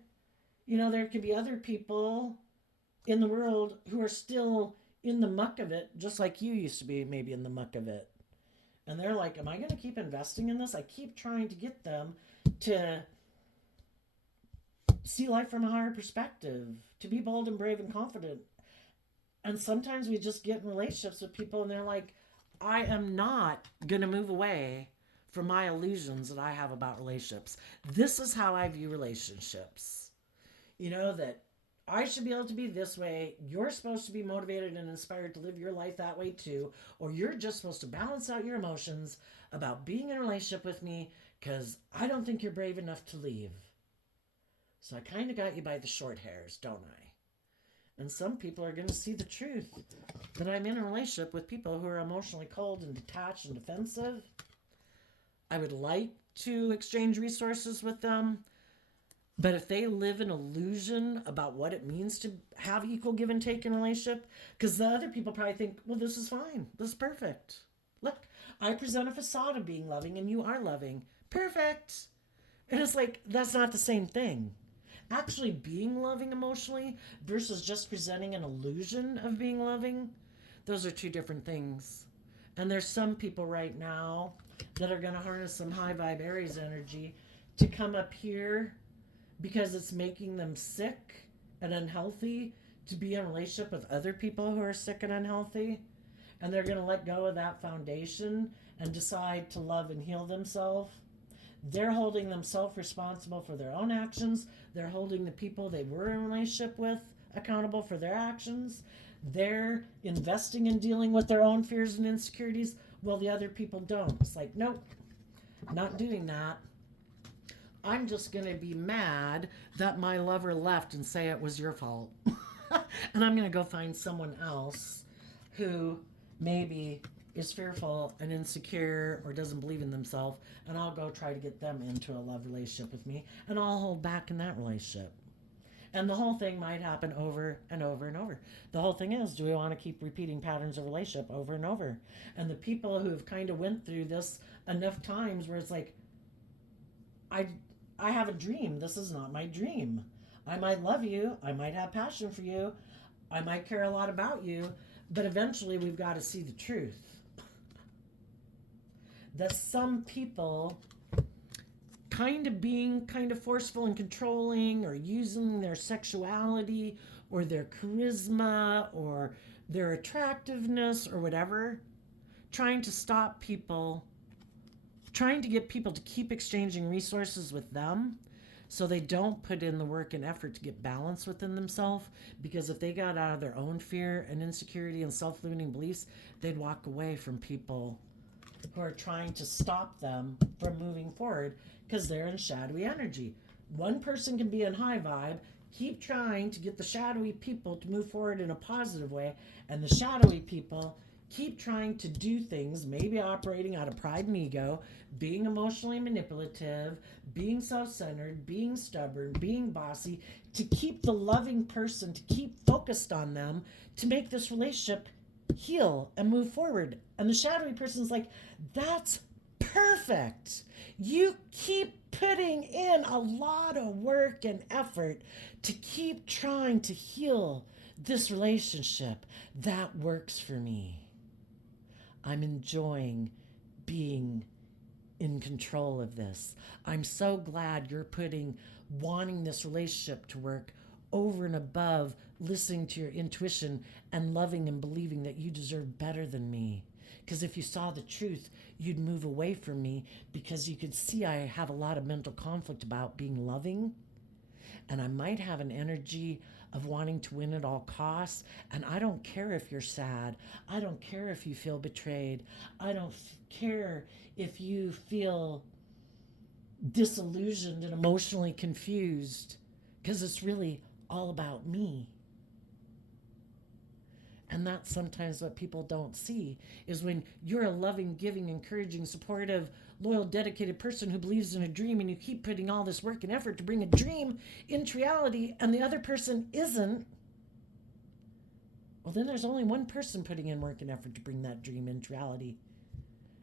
you know, there could be other people in the world who are still in the muck of it, just like you used to be maybe in the muck of it. And they're like, am I going to keep investing in this? I keep trying to get them to see life from a higher perspective, to be bold and brave and confident. And sometimes we just get in relationships with people and they're like, I am not going to move away from my illusions that I have about relationships. This is how I view relationships. You know, that I should be able to be this way. You're supposed to be motivated and inspired to live your life that way too. Or you're just supposed to balance out your emotions about being in a relationship with me because I don't think you're brave enough to leave. So I kind of got you by the short hairs, don't I? And some people are going to see the truth that I'm in a relationship with people who are emotionally cold and detached and defensive. I would like to exchange resources with them. But if they live an illusion about what it means to have equal give and take in a relationship, because the other people probably think, well, this is fine. This is perfect. Look, I present a facade of being loving and you are loving. Perfect. And it's like, that's not the same thing. Actually being loving emotionally versus just presenting an illusion of being loving, those are two different things. And there's some people right now that are going to harness some high vibe Aries energy to come up here because it's making them sick and unhealthy to be in a relationship with other people who are sick and unhealthy. And they're going to let go of that foundation and decide to love and heal themselves. They're holding themselves responsible for their own actions. They're holding the people they were in a relationship with accountable for their actions. They're investing in dealing with their own fears and insecurities while the other people don't. It's like, nope, not doing that. I'm just going to be mad that my lover left and say it was your fault. And I'm going to go find someone else who maybe is fearful and insecure or doesn't believe in themselves, and I'll go try to get them into a love relationship with me, and I'll hold back in that relationship. And the whole thing might happen over and over and over. The whole thing is, do we want to keep repeating patterns of relationship over and over? And the people who have kind of went through this enough times where it's like, I I have a dream. This is not my dream. I might love you. I might have passion for you. I might care a lot about you. But eventually we've got to see the truth. That some people being kind of forceful and controlling, or using their sexuality or their charisma or their attractiveness or whatever, trying to stop people, trying to get people to keep exchanging resources with them so they don't put in the work and effort to get balance within themselves. Because if they got out of their own fear and insecurity and self-limiting beliefs, they'd walk away from people who are trying to stop them from moving forward because they're in shadowy energy. One person can be in high vibe, keep trying to get the shadowy people to move forward in a positive way, and the shadowy people keep trying to do things, maybe operating out of pride and ego, being emotionally manipulative, being self-centered, being stubborn, being bossy, to keep the loving person, to keep focused on them, to make this relationship heal and move forward. And the shadowy person's like, that's perfect. You keep putting in a lot of work and effort to keep trying to heal this relationship. That works for me. I'm enjoying being in control of this. I'm so glad you're putting wanting this relationship to work over and above listening to your intuition and loving and believing that you deserve better than me. Because if you saw the truth, you'd move away from me, because you could see I have a lot of mental conflict about being loving. And I might have an energy of wanting to win at all costs. And I don't care if you're sad. I don't care if you feel betrayed. I don't care if you feel disillusioned and emotionally confused, because it's really all about me. And that's sometimes what people don't see, is when you're a loving, giving, encouraging, supportive, loyal, dedicated person who believes in a dream, and you keep putting all this work and effort to bring a dream into reality, and the other person isn't, well, then there's only one person putting in work and effort to bring that dream into reality.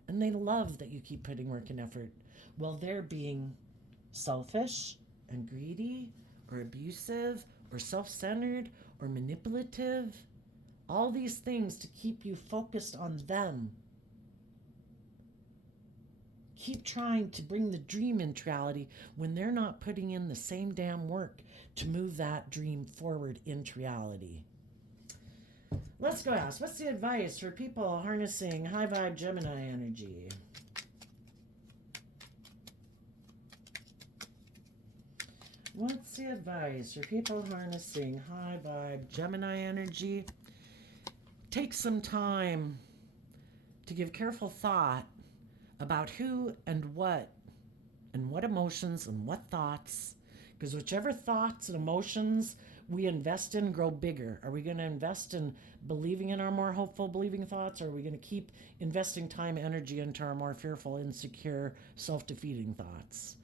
And they love that you keep putting work and effort. Well, they're being selfish and greedy or abusive or self-centered or manipulative. All these things to keep you focused on them. Keep trying to bring the dream into reality when they're not putting in the same damn work to move that dream forward into reality. Let's go ask, what's the advice for people harnessing high vibe Gemini energy? What's the advice for people harnessing high vibe Gemini energy? Take some time to give careful thought about who and what emotions and what thoughts, because whichever thoughts and emotions we invest in grow bigger. Are we going to invest in believing in our more hopeful, believing thoughts, or are we going to keep investing time, energy into our more fearful, insecure, self-defeating thoughts?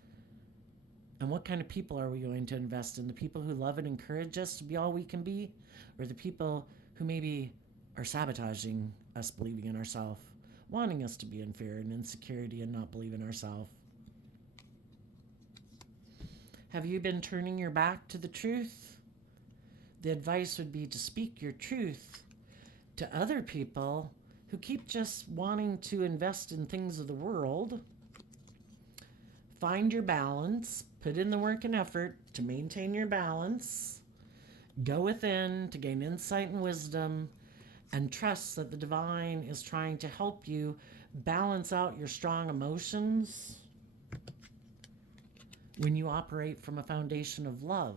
And what kind of people are we going to invest in? The people who love and encourage us to be all we can be, or the people who maybe are sabotaging us believing in ourselves, wanting us to be in fear and insecurity and not believe in ourselves? Have you been turning your back to the truth? The advice would be to speak your truth to other people who keep just wanting to invest in things of the world. Find your balance, put in the work and effort to maintain your balance, go within to gain insight and wisdom, and trust that the divine is trying to help you balance out your strong emotions when you operate from a foundation of love.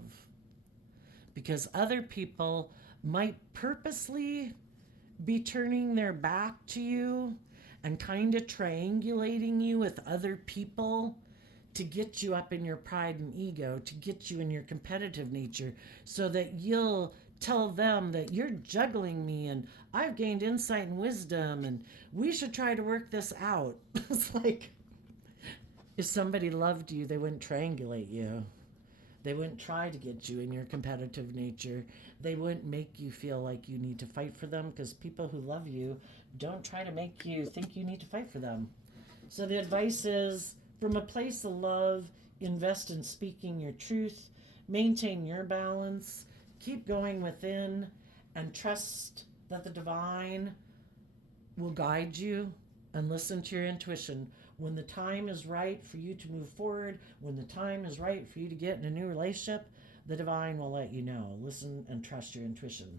Because other people might purposely be turning their back to you and kind of triangulating you with other people to get you up in your pride and ego, to get you in your competitive nature, so that you'll tell them that you're juggling me and I've gained insight and wisdom and we should try to work this out. It's like if somebody loved you, they wouldn't triangulate you. They wouldn't try to get you in your competitive nature. They wouldn't make you feel like you need to fight for them because people who love you don't try to make you think you need to fight for them. So the advice is from a place of love, invest in speaking your truth, maintain your balance, keep going within, and trust that the divine will guide you and listen to your intuition. When the time is right for you to move forward, when the time is right for you to get in a new relationship, the divine will let you know. Listen and trust your intuition.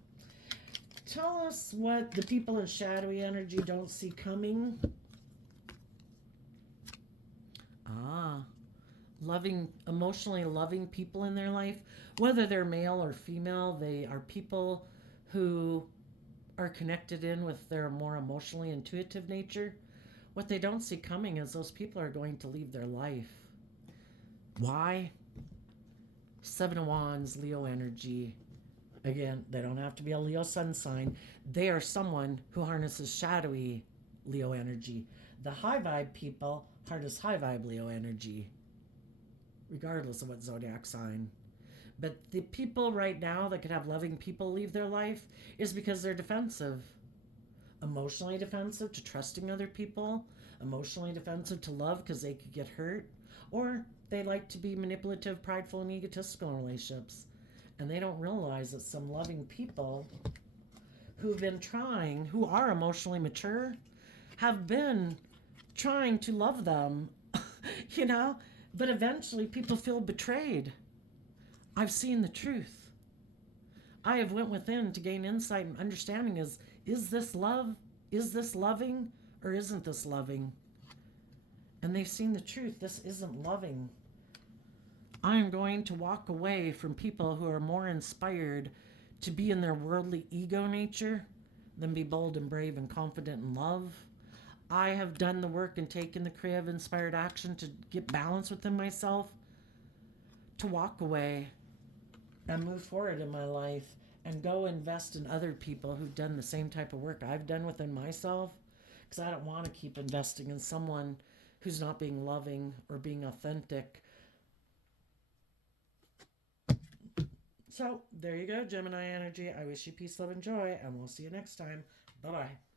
Tell us what the people in shadowy energy don't see coming. Loving, emotionally loving people in their life, whether they're male or female, they are people who are connected in with their more emotionally intuitive nature. What they don't see coming is those people are going to leave their life. Why? Seven of Wands, Leo energy. Again, they don't have to be a Leo sun sign. They are someone who harnesses shadowy Leo energy. The high vibe people harness high vibe Leo energy, regardless of what zodiac sign. But the people right now that could have loving people leave their life is because they're defensive. Emotionally defensive to trusting other people, emotionally defensive to love because they could get hurt, or they like to be manipulative, prideful, and egotistical in relationships. And they don't realize that some loving people who've been trying, who are emotionally mature, have been trying to love them, you know? But eventually people feel betrayed. I've seen the truth. I have went within to gain insight and understanding is this love? Is this loving? Or isn't this loving? And they've seen the truth. This isn't loving. I am going to walk away from people who are more inspired to be in their worldly ego nature than be bold and brave and confident in love. I have done the work and taken the creative inspired action to get balance within myself, to walk away and move forward in my life and go invest in other people who've done the same type of work I've done within myself, because I don't want to keep investing in someone who's not being loving or being authentic. So there you go, Gemini energy. I wish you peace, love, and joy, and we'll see you next time. Bye-bye.